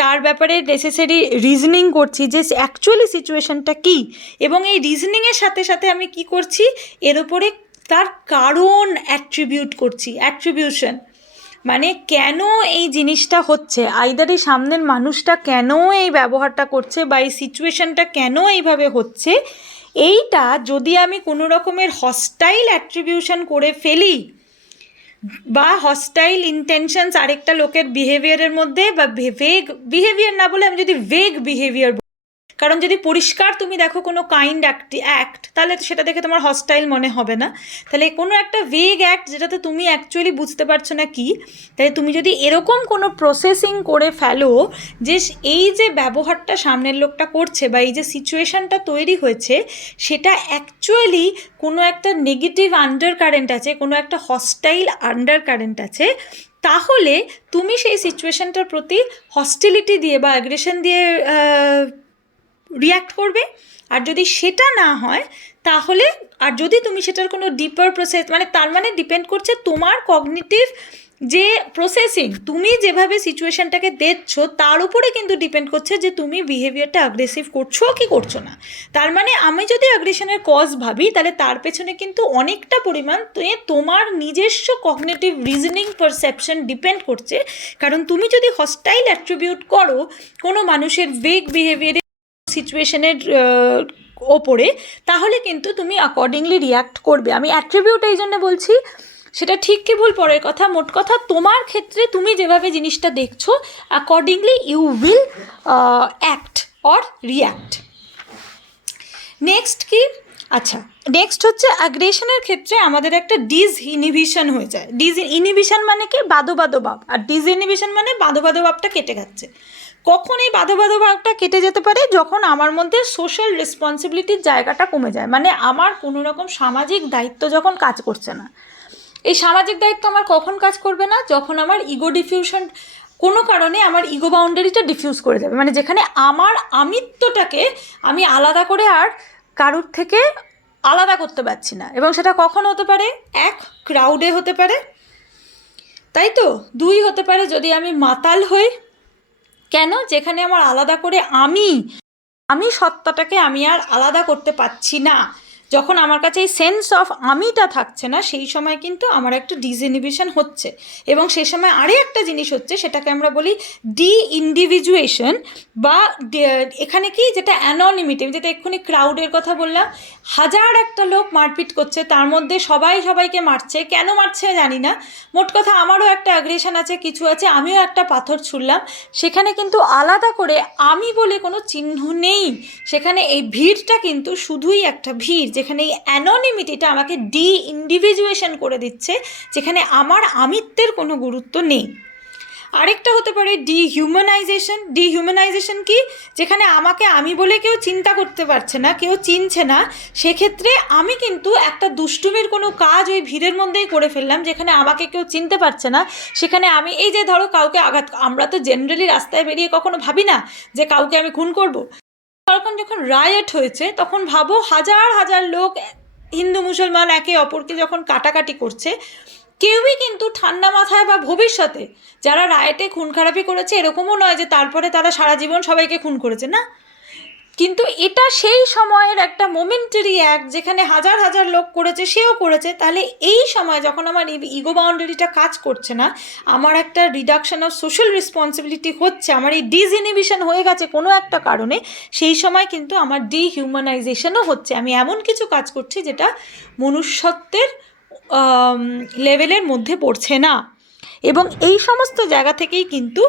তার ব্যাপারে নেসেসারি রিজনিং করছি যে অ্যাকচুয়ালি সিচুয়েশনটা কী, এবং এই রিজনিংয়ের সাথে সাথে আমি কি করছি, এর উপরে তার কারণ অ্যাট্রিবিউট করছি, অ্যাট্রিবিউশন। মানে কেন এই জিনিসটা হচ্ছে, আইদার এই সামনের মানুষটা কেন এই ব্যবহারটা করছে বা এই সিচুয়েশনটা কেন এইভাবে হচ্ছে, এইটা যদি আমি কোনো রকমের হস্টাইল অ্যাট্রিবিউশন করে ফেলি বা হস্টাইল ইন্টেনশনস আরেকটা লোকের বিহেভিয়ারের মধ্যে, বা ভেগ বিহেভিয়ার না বলে আমি যদি ভেগ বিহেভিয়ার, কারণ যদি পরিষ্কার তুমি দেখো কোনো কাইন্ড অ্যাক্ট, তাহলে সেটা দেখে তোমার হস্টাইল মনে হবে না। তাহলে কোনো একটা ভেগ অ্যাক্ট যেটাতে তুমি অ্যাকচুয়ালি বুঝতে পারছো না কি, তাহলে তুমি যদি এরকম কোনো প্রসেসিং করে ফেলো যে এই যে ব্যবহারটা সামনের লোকটা করছে বা এই যে সিচুয়েশানটা তৈরি হয়েছে সেটা অ্যাকচুয়ালি কোনো একটা নেগেটিভ আন্ডার কারেন্ট আছে, কোনো একটা হস্টাইল আন্ডার কারেন্ট আছে, তাহলে তুমি সেই সিচুয়েশানটার প্রতি হস্টিলিটি দিয়ে বা অ্যাগ্রেশন দিয়ে রিয়্যাক্ট করবে। আর যদি সেটা না হয় তাহলে, আর যদি তুমি সেটার কোনো ডিপার প্রসেস, মানে তার মানে ডিপেন্ড করছে তোমার কগনিটিভ যে প্রসেসিং, তুমি যেভাবে সিচুয়েশানটাকে দেখছো তার উপরে কিন্তু ডিপেন্ড করছে যে তুমি বিহেভিয়ারটা অ্যাগ্রেসিভ করছো কি করছো না। তার মানে আমি যদি অ্যাগ্রেশনের কজ ভাবি তাহলে তার পেছনে কিন্তু অনেকটা পরিমাণ তোমার নিজস্ব কগনিটিভ রিজনিং পারসেপশন ডিপেন্ড করছে। কারণ তুমি যদি হস্টাইল অ্যাট্রিবিউট করো কোনো মানুষের ভেগ বিহেভিয়ারে সিচুয়েশনের ওপরে, তাহলে কিন্তু তুমি অ্যাকর্ডিংলি রিয়্যাক্ট করবে। আমি অ্যাট্রিবিউট এই জন্য বলছি, সেটা ঠিক কি ভুল পরের কথা, মোট কথা তোমার ক্ষেত্রে তুমি যেভাবে জিনিসটা দেখছো accordingly you will act or react. Next কি, আচ্ছা নেক্সট হচ্ছে অ্যাগ্রেশনের ক্ষেত্রে আমাদের একটা ডিসইনহিবিশন হয়ে যায়। ডিসইনহিবিশন মানে কি, বাদো ভাব, আর ডিসইনহিবিশন মানে বাদো ভাবটা কেটে যাচ্ছে। কখন এই বাদো ভাবটা কেটে যেতে পারে, যখন আমার মধ্যে সোশ্যাল রেসপন্সিবিলিটির জায়গাটা কমে যায়, মানে আমার কোনো রকম সামাজিক দায়িত্ব যখন কাজ করছে না। এই সামাজিক দায়িত্ব আমার কখন কাজ করবে না, যখন আমার ইগো ডিফিউশন, কোনো কারণে আমার ইগো বাউন্ডারিটা ডিফিউজ করে যাবে, মানে যেখানে আমার আমিত্বটাকে আমি আলাদা করে আর কারুর থেকে আলাদা করতে পারছি না। এবং সেটা কখন হতে পারে, এক ক্রাউডে হতে পারে, তাই তো, দুই হতে পারে যদি আমি মাতাল হই, কেন, যেখানে আমার আলাদা করে আমি সত্তাটাকে আমি আর আলাদা করতে পারছি না, যখন আমার কাছে এই সেন্স অফ আমিটা থাকছে না, সেই সময় কিন্তু আমার একটা ডিসইনহিবিশন হচ্ছে। এবং সেই সময় আরে একটা জিনিস হচ্ছে, সেটাকে আমরা বলি ডি ইন্ডিভিজুয়েশন, বা এখানে কি, যেটা অ্যানোনিমিটি, যেটা এক্ষুনি ক্রাউডের কথা বললাম, হাজার একটা লোক মারপিট করছে, তার মধ্যে সবাই সবাইকে মারছে, কেন মারছে জানি না, মোট কথা আমারও একটা অ্যাগ্রেশন আছে, কিছু আছে, আমিও একটা পাথর ছুঁড়লাম, সেখানে কিন্তু আলাদা করে আমি বলে কোনো চিহ্ন নেই, সেখানে এই ভিড়টা কিন্তু শুধুই একটা ভিড়, যেখানে এই অ্যানোনিমিটিটা আমাকে ডি ইন্ডিভিজুয়েশন করে দিচ্ছে, যেখানে আমার আমিত্বের কোনো গুরুত্ব নেই। আরেকটা হতে পারে ডিহিউম্যানাইজেশন। ডিহিউম্যানাইজেশন কি, যেখানে আমাকে আমি বলে কেউ চিন্তা করতে পারছে না, কেউ চিনছে না, সেক্ষেত্রে আমি কিন্তু একটা দুষ্টুমির কোনো কাজ ওই ভিড়ের মধ্যেই করে ফেললাম, যেখানে আমাকে কেউ চিনতে পারছে না, সেখানে আমি এই যে ধরো কাউকে আঘাত, আমরা তো জেনারেলি রাস্তায় বেরিয়ে কখনো ভাবি না যে কাউকে আমি খুন করব। তখন যখন রায়ট হয়েছে তখন ভাবো হাজার হাজার লোক, হিন্দু মুসলমান একে অপরকে যখন কাটাকাটি করছে, কেউই কিন্তু ঠান্ডা মাথায় বা ভবিষ্যতে যারা রায়েটে খুন খারাপি করেছে এরকমও নয় যে তারপরে তারা সারা জীবন সবাইকে খুন করেছে, না, কিন্তু এটা সেই সময়ের একটা মোমেন্টারি অ্যাক্ট, যেখানে হাজার হাজার লোক করেছে, সেও করেছে। তাহলে এই সময় যখন আমার ইগো বাউন্ডারিটা কাজ করছে না, আমার একটা রিডাকশন অফ সোশ্যাল রেসপন্সিবিলিটি হচ্ছে, আমার এই ডিসইনহিবিশন হয়ে গেছে কোনো একটা কারণে, সেই সময় কিন্তু আমার ডিহিউম্যানাইজেশনও হচ্ছে। আমি এমন কিছু কাজ করছি যেটা মনুষ্যত্বের লেভেলের মধ্যে পড়ছে না। এবং এই সমস্ত জায়গা থেকেই কিন্তু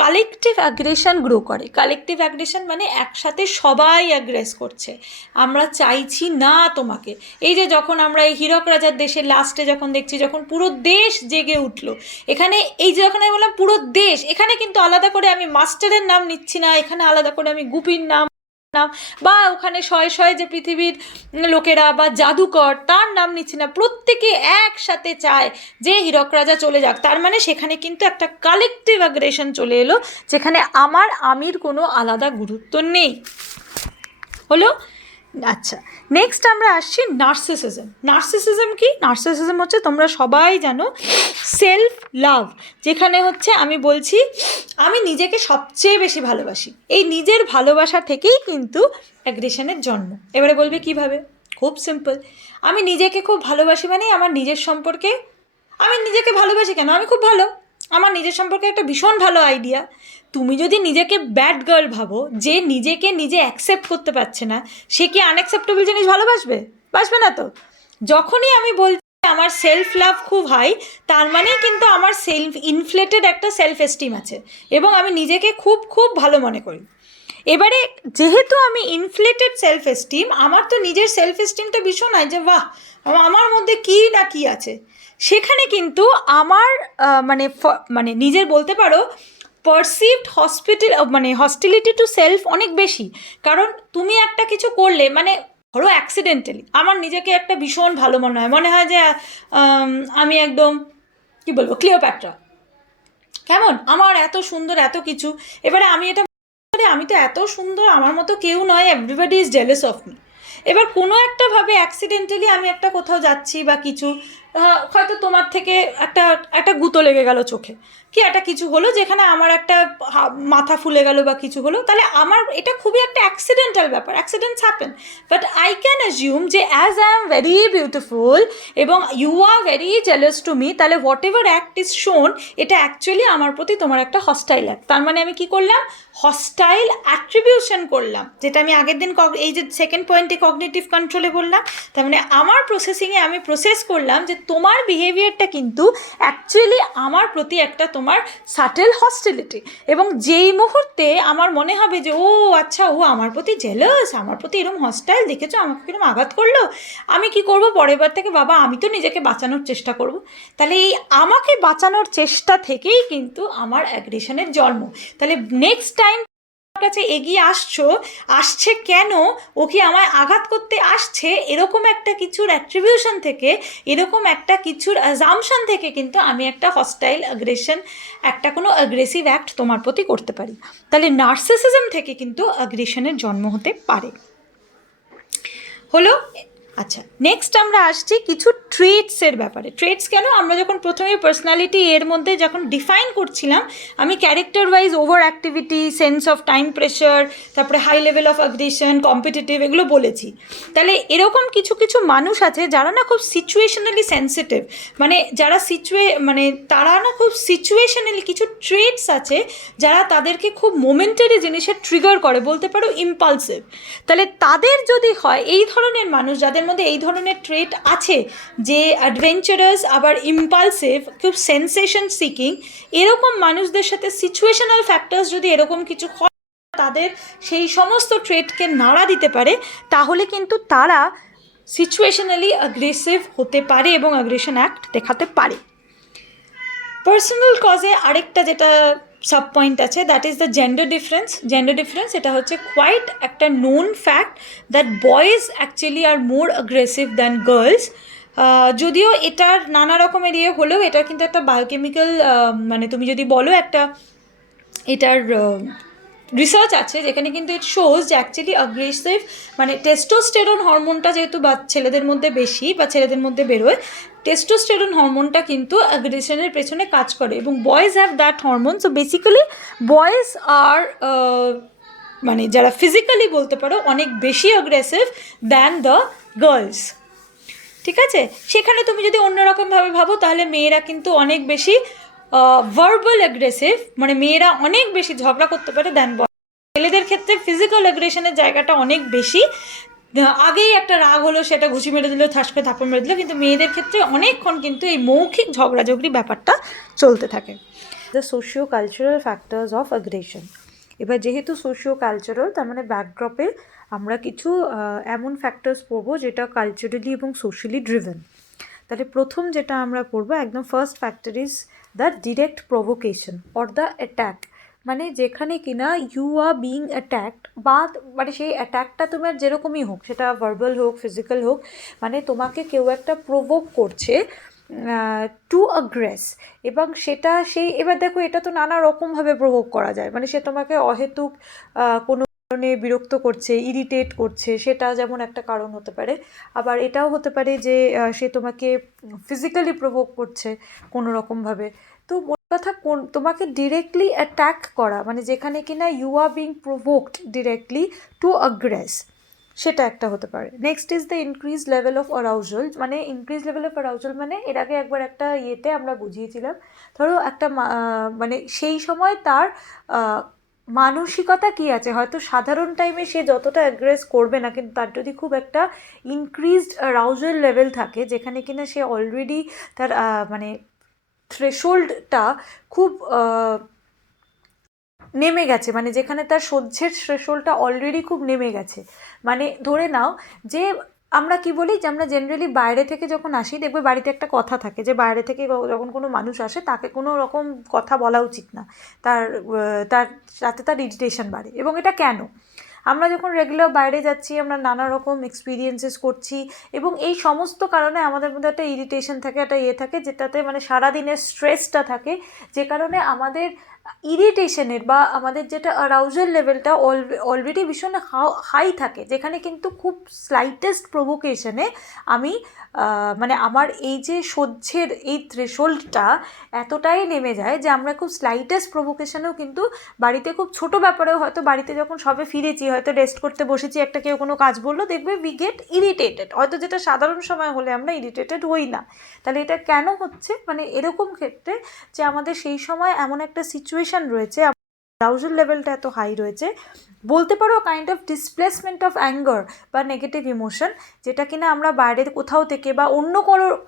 কালেকটিভ অ্যাগ্রেশন গ্রো করে। কালেকটিভ অ্যাগ্রেশন মানে একসাথে সবাই অ্যাগ্রেস করছে, আমরা চাইছি না তোমাকে। এই যে যখন আমরা এই হীরক রাজার দেশের লাস্টে যখন দেখছি, যখন পুরো দেশ জেগে উঠলো, এখানে এই যে যখন আমি বললাম পুরো দেশ, এখানে কিন্তু আলাদা করে আমি মাস্টারের নাম নিচ্ছি না, এখানে আলাদা করে আমি গুপির নাম, বা ওখানে শয়ে শয়ে যে পৃথিবীর লোকেরা বা জাদুকর তার নাম নিচ্ছে না, প্রত্যেকে একসাথে চায় যে হীরক রাজা চলে যাক। তার মানে সেখানে কিন্তু একটা কালেকটিভ অ্যাগ্রেশন চলে এলো, যেখানে আমির কোনো আলাদা গুরুত্ব নেই। হলো, আচ্ছা নেক্সট আমরা আসছি নার্সিসিজম। নার্সিসিজম কি, নার্সিসিজম হচ্ছে তোমরা সবাই জানো সেলফ লাভ, যেখানে হচ্ছে আমি বলছি আমি নিজেকে সবচেয়ে বেশি ভালোবাসি, এই নিজের ভালোবাসা থেকেই কিন্তু অ্যাগ্রেশনের জন্ম। এবারে বলবে কিভাবে, খুব সিম্পল, আমি নিজেকে খুব ভালোবাসি মানে আমার নিজের সম্পর্কে, আমি নিজেকে ভালোবাসি কেন, আমি খুব ভালো, আমার নিজের সম্পর্কে একটা ভীষণ ভালো আইডিয়া। তুমি যদি নিজেকে ব্যাড গার্ল ভাবো, যে নিজেকে নিজে অ্যাকসেপ্ট করতে পারছে না, সে কি আনঅ্যাকসেপ্টেবল জিনিস ভালোবাসবে? বাসবে না তো। যখনই আমি বলছি আমার সেলফ লাভ খুব হাই, তার মানেই কিন্তু আমার সেলফ ইনফ্লেটেড একটা সেলফ এস্টিম আছে এবং আমি নিজেকে খুব খুব ভালো মনে করি। এবারে যেহেতু আমি ইনফ্লেটেড সেলফ এস্টিম, আমার তো নিজের সেলফ এস্টিমটা ভীষণ হয় যে বাহ আমার মধ্যে কী না কী আছে, সেখানে কিন্তু আমার মানে নিজের বলতে পারো পারসিভড হস্টিলিটি টু সেলফ অনেক বেশি। কারণ তুমি একটা কিছু করলে, মানে ধরো অ্যাক্সিডেন্টালি আমার নিজেকে একটা ভীষণ ভালো মনে হয় যে আমি একদম কী বলবো ক্লিওপ্যাট্রা, কেমন আমার এত সুন্দর এত কিছু। এবারে আমি এটা আমি তো এত সুন্দর, আমার মতো কেউ নয়, everybody is jealous of me. এবার কোনো একটা ভাবে অ্যাক্সিডেন্টালি আমি একটা কোথাও যাচ্ছি বা কিছু, হয়তো তোমার থেকে একটা একটা গুঁতো লেগে গেল চোখে, কি একটা কিছু হলো যেখানে আমার একটা মাথা ফুলে গেল বা কিছু হলো, তাহলে আমার এটা খুবই একটা অ্যাক্সিডেন্টাল ব্যাপার, accidents happen. But I can assume যে as I am very beautiful এবং you are very jealous to me, তাহলে হোয়াট এভার অ্যাক্ট ইজ শোন, এটা অ্যাকচুয়ালি আমার প্রতি তোমার একটা হস্টাইল অ্যাক্ট। তার মানে আমি কি করলাম, হস্টাইল অ্যাট্রিবিউশন করলাম, যেটা আমি আগের দিন এই যে সেকেন্ড পয়েন্টে কগনিটিভ কন্ট্রোলে বললাম। তার মানে আমার প্রসেসিংয়ে আমি প্রসেস করলাম যে তোমার বিহেভিয়ারটা কিন্তু অ্যাকচুয়ালি আমার প্রতি একটা তোমার সাটেল হস্টিলিটি, এবং যেই মুহূর্তে আমার মনে হবে যে ও আচ্ছা ও আমার প্রতি জেলাস, আমার প্রতি এরকম হস্টাইল, দেখেছো আমাকে কিরকম আঘাত করলো, আমি কি করব পরের বার থেকে বাবা আমি তো নিজেকে বাঁচানোর চেষ্টা করব। তাহলে এই আমাকে বাঁচানোর চেষ্টা থেকেই কিন্তু আমার অ্যাগ্রেশনের জন্ম। তাহলে নেক্সট টাইম কাছে এগিয়ে আসছে কেন, ও কি আমায় আঘাত করতে আসছে, এরকম একটা কিছুর অ্যাট্রিবিউশন থেকে, এরকম একটা কিছুর অ্যাজাম্পশন থেকে কিন্তু আমি একটা হস্টাইল অ্যাগ্রেশন, একটা কোনো অ্যাগ্রেসিভ অ্যাক্ট তোমার প্রতি করতে পারি। তাহলে নার্সিসিজম থেকে কিন্তু অ্যাগ্রেশনের জন্ম হতে পারে। হলো। আচ্ছা, নেক্সট আমরা আসছি কিছু ট্রেটসের ব্যাপারে। ট্রেটস কেন, আমরা যখন প্রথমে পার্সোনালিটি এর মধ্যে যখন ডিফাইন করছিলাম, আমি character wise overactivity, sense of time pressure, তারপরে high level of aggression, competitive, এগুলো বলেছি। তাহলে এরকম কিছু কিছু মানুষ আছে যারা না খুব সিচুয়েশনালি সেন্সিটিভ, মানে যারা তারা না খুব সিচুয়েশনালি, কিছু ট্রেটস আছে যারা তাদেরকে খুব মোমেন্টারি জিনিসের ট্রিগার করে, বলতে পারো ইম্পালসিভ। তাহলে তাদের যদি হয়, এই ধরনের মানুষ যাদের মধ্যে এই ধরনের ট্রেট আছে, যে অ্যাডভেঞ্চারাস আবার ইম্পালসিভ, খুব সেন্সেশন সিকিং, এরকম মানুষদের সাথে সিচুয়েশনাল ফ্যাক্টরস যদি এরকম কিছু হয়, তাদের সেই সমস্ত ট্রেটকে নাড়া দিতে পারে, তাহলে কিন্তু তারা সিচুয়েশনালি অ্যাগ্রেসিভ হতে পারে এবং অ্যাগ্রেশন অ্যাক্ট দেখাতে পারে। পার্সোনাল কজে আরেকটা যেটা সাব পয়েন্ট আছে, that is the gender difference. এটা হচ্ছে কোয়াইট একটা known fact that boys actually are more aggressive than girls. যদিও এটার নানা রকমের হলেও এটা কিন্তু একটা বায়োকেমিক্যাল, মানে তুমি যদি বলো একটা, এটার রিসার্চ আছে যেখানে কিন্তু ইট শোজ যে অ্যাকচুয়ালি অ্যাগ্রেসিভ, মানে টেস্টোস্টেরন হরমোনটা যেহেতু ছেলেদের মধ্যে বেশি বা ছেলেদের মধ্যে বেরোয়, টেস্টোস্টেরন হরমোনটা কিন্তু অ্যাগ্রেশনের পেছনে কাজ করে, এবং boys have that hormone. So basically boys are মানে যারা ফিজিক্যালি বলতে পারো অনেক বেশি অ্যাগ্রেসিভ দ্যান দ্য গার্লস। ঠিক আছে, সেখানে তুমি যদি অন্যরকমভাবে ভাবো, তাহলে মেয়েরা কিন্তু অনেক বেশি ভার্বাল অ্যাগ্রেসিভ, মানে মেয়েরা অনেক বেশি ঝগড়া করতে পারে দেন ছেলেদের ক্ষেত্রে ফিজিক্যাল অ্যাগ্রেশনের জায়গাটা অনেক বেশি, আগেই একটা রাগ হলো সেটা ঘুষি মেরে দিল, ঠাস করে থাপ্পড় মেরে দিল, কিন্তু মেয়েদের ক্ষেত্রে অনেকক্ষণ কিন্তু এই মৌখিক ঝগড়াঝগড়ি ব্যাপারটা চলতে থাকে। The socio cultural factors of aggression. এবার যেহেতু সোশিও কালচারাল, তার মানে ব্যাকড্রপে আমরা কিছু এমন ফ্যাক্টরস পড়বো যেটা কালচারালি এবং সোশ্যালি ড্রিভেন। তাহলে প্রথম যেটা আমরা পড়বো, একদম first factor is the direct provocation or the attack. মানে যেখানে কিনা ইউ আর বিং অ্যাট্যাক্ট, বা মানে সেই অ্যাট্যাকটা তোমার যেরকমই হোক, সেটা ভার্বাল হোক ফিজিক্যাল হোক, মানে তোমাকে কেউ একটা প্রভোক করছে টু অ্যাগ্রেস, এবং সেটা এবার দেখো এটা তো নানা রকমভাবে প্রভোগ করা যায়, মানে সে তোমাকে অহেতুক কোনো কারণে বিরক্ত করছে, ইরিটেট করছে, সেটা যেমন একটা কারণ হতে পারে। আবার এটাও হতে পারে যে সে তোমাকে ফিজিক্যালি প্রভোগ করছে কোনো রকমভাবে। তো মোট কথা তোমাকে ডিরেক্টলি অ্যাট্যাক করা, মানে যেখানে কিনা you are being provoked directly to aggress, সেটা একটা হতে পারে। Next is the increase level of arousal. মানে ইনক্রিজ লেভেল অফ অ্যারাউজাল মানে এর আগে একবার একটা আমরা বুঝিয়েছিলাম, ধরো একটা মানে সেই সময় তার মানসিকতা কী আছে, হয়তো সাধারণ টাইমে সে যতটা অ্যাগ্রেস করবে না, কিন্তু তার যদি খুব একটা ইনক্রিজড অ্যারাউজাল লেভেল থাকে, যেখানে কিনা সে অলরেডি তার মানে থ্রেশোল্ডটা খুব নেমে গেছে, মানে যেখানে তার সহ্যের থ্রেশহোল্ডটা অলরেডি খুব নেমে গেছে। মানে ধরে নাও যে আমরা কি বলি, যে আমরা জেনারেলি বাইরে থেকে যখন আসি, দেখবে বাড়িতে একটা কথা থাকে যে বাইরে থেকে যখন কোনো মানুষ আসে তাকে কোনো রকম কথা বলা উচিত না, তার তার সাথে তার ইরিটেশন বাড়ে। এবং এটা কেন? আমরা যখন রেগুলার বাইরে যাচ্ছি, আমরা নানা রকম এক্সপিরিয়েন্সেস করছি, এবং এই সমস্ত কারণে আমাদের মধ্যে একটা ইরিটেশন থাকে, একটা থাকে, যেটাতে মানে সারাদিনের স্ট্রেসটা থাকে, যে কারণে আমাদের ইরিটেশনের বা আমাদের যেটা অ্যারাউজাল লেভেলটা অলরেডি ভীষণ হাই থাকে, যেখানে কিন্তু খুব স্লাইটেস্ট প্রভোকেশনে আমি মানে আমার এই যে সহ্যের এই থ্রেশহোল্ডটা এতটাই নেমে যায় যে আমরা খুব স্লাইটেস্ট প্রভোকেশনেও কিন্তু বাড়িতে খুব ছোট ব্যাপারেও, হয়তো বাড়িতে যখন সবে ফিরেছি, হয়তো রেস্ট করতে বসেছি, একটা কেউ কোনো কাজ বললো, দেখবে উই গেট ইরিটেটেড, হয়তো যেটা সাধারণ সময় হলে আমরা ইরিটেটেড হই না। তাহলে এটা কেন হচ্ছে? মানে এরকম ক্ষেত্রে যে আমাদের সেই সময় এমন একটা সিচুয়েশান রয়েছে, অ্যারাউজাল লেভেলটা এত হাই রয়েছে, বলতে পারো kind of displacement of anger বা নেগেটিভ ইমোশন, যেটা কিনা আমরা বাইরের কোথাও থেকে বা অন্য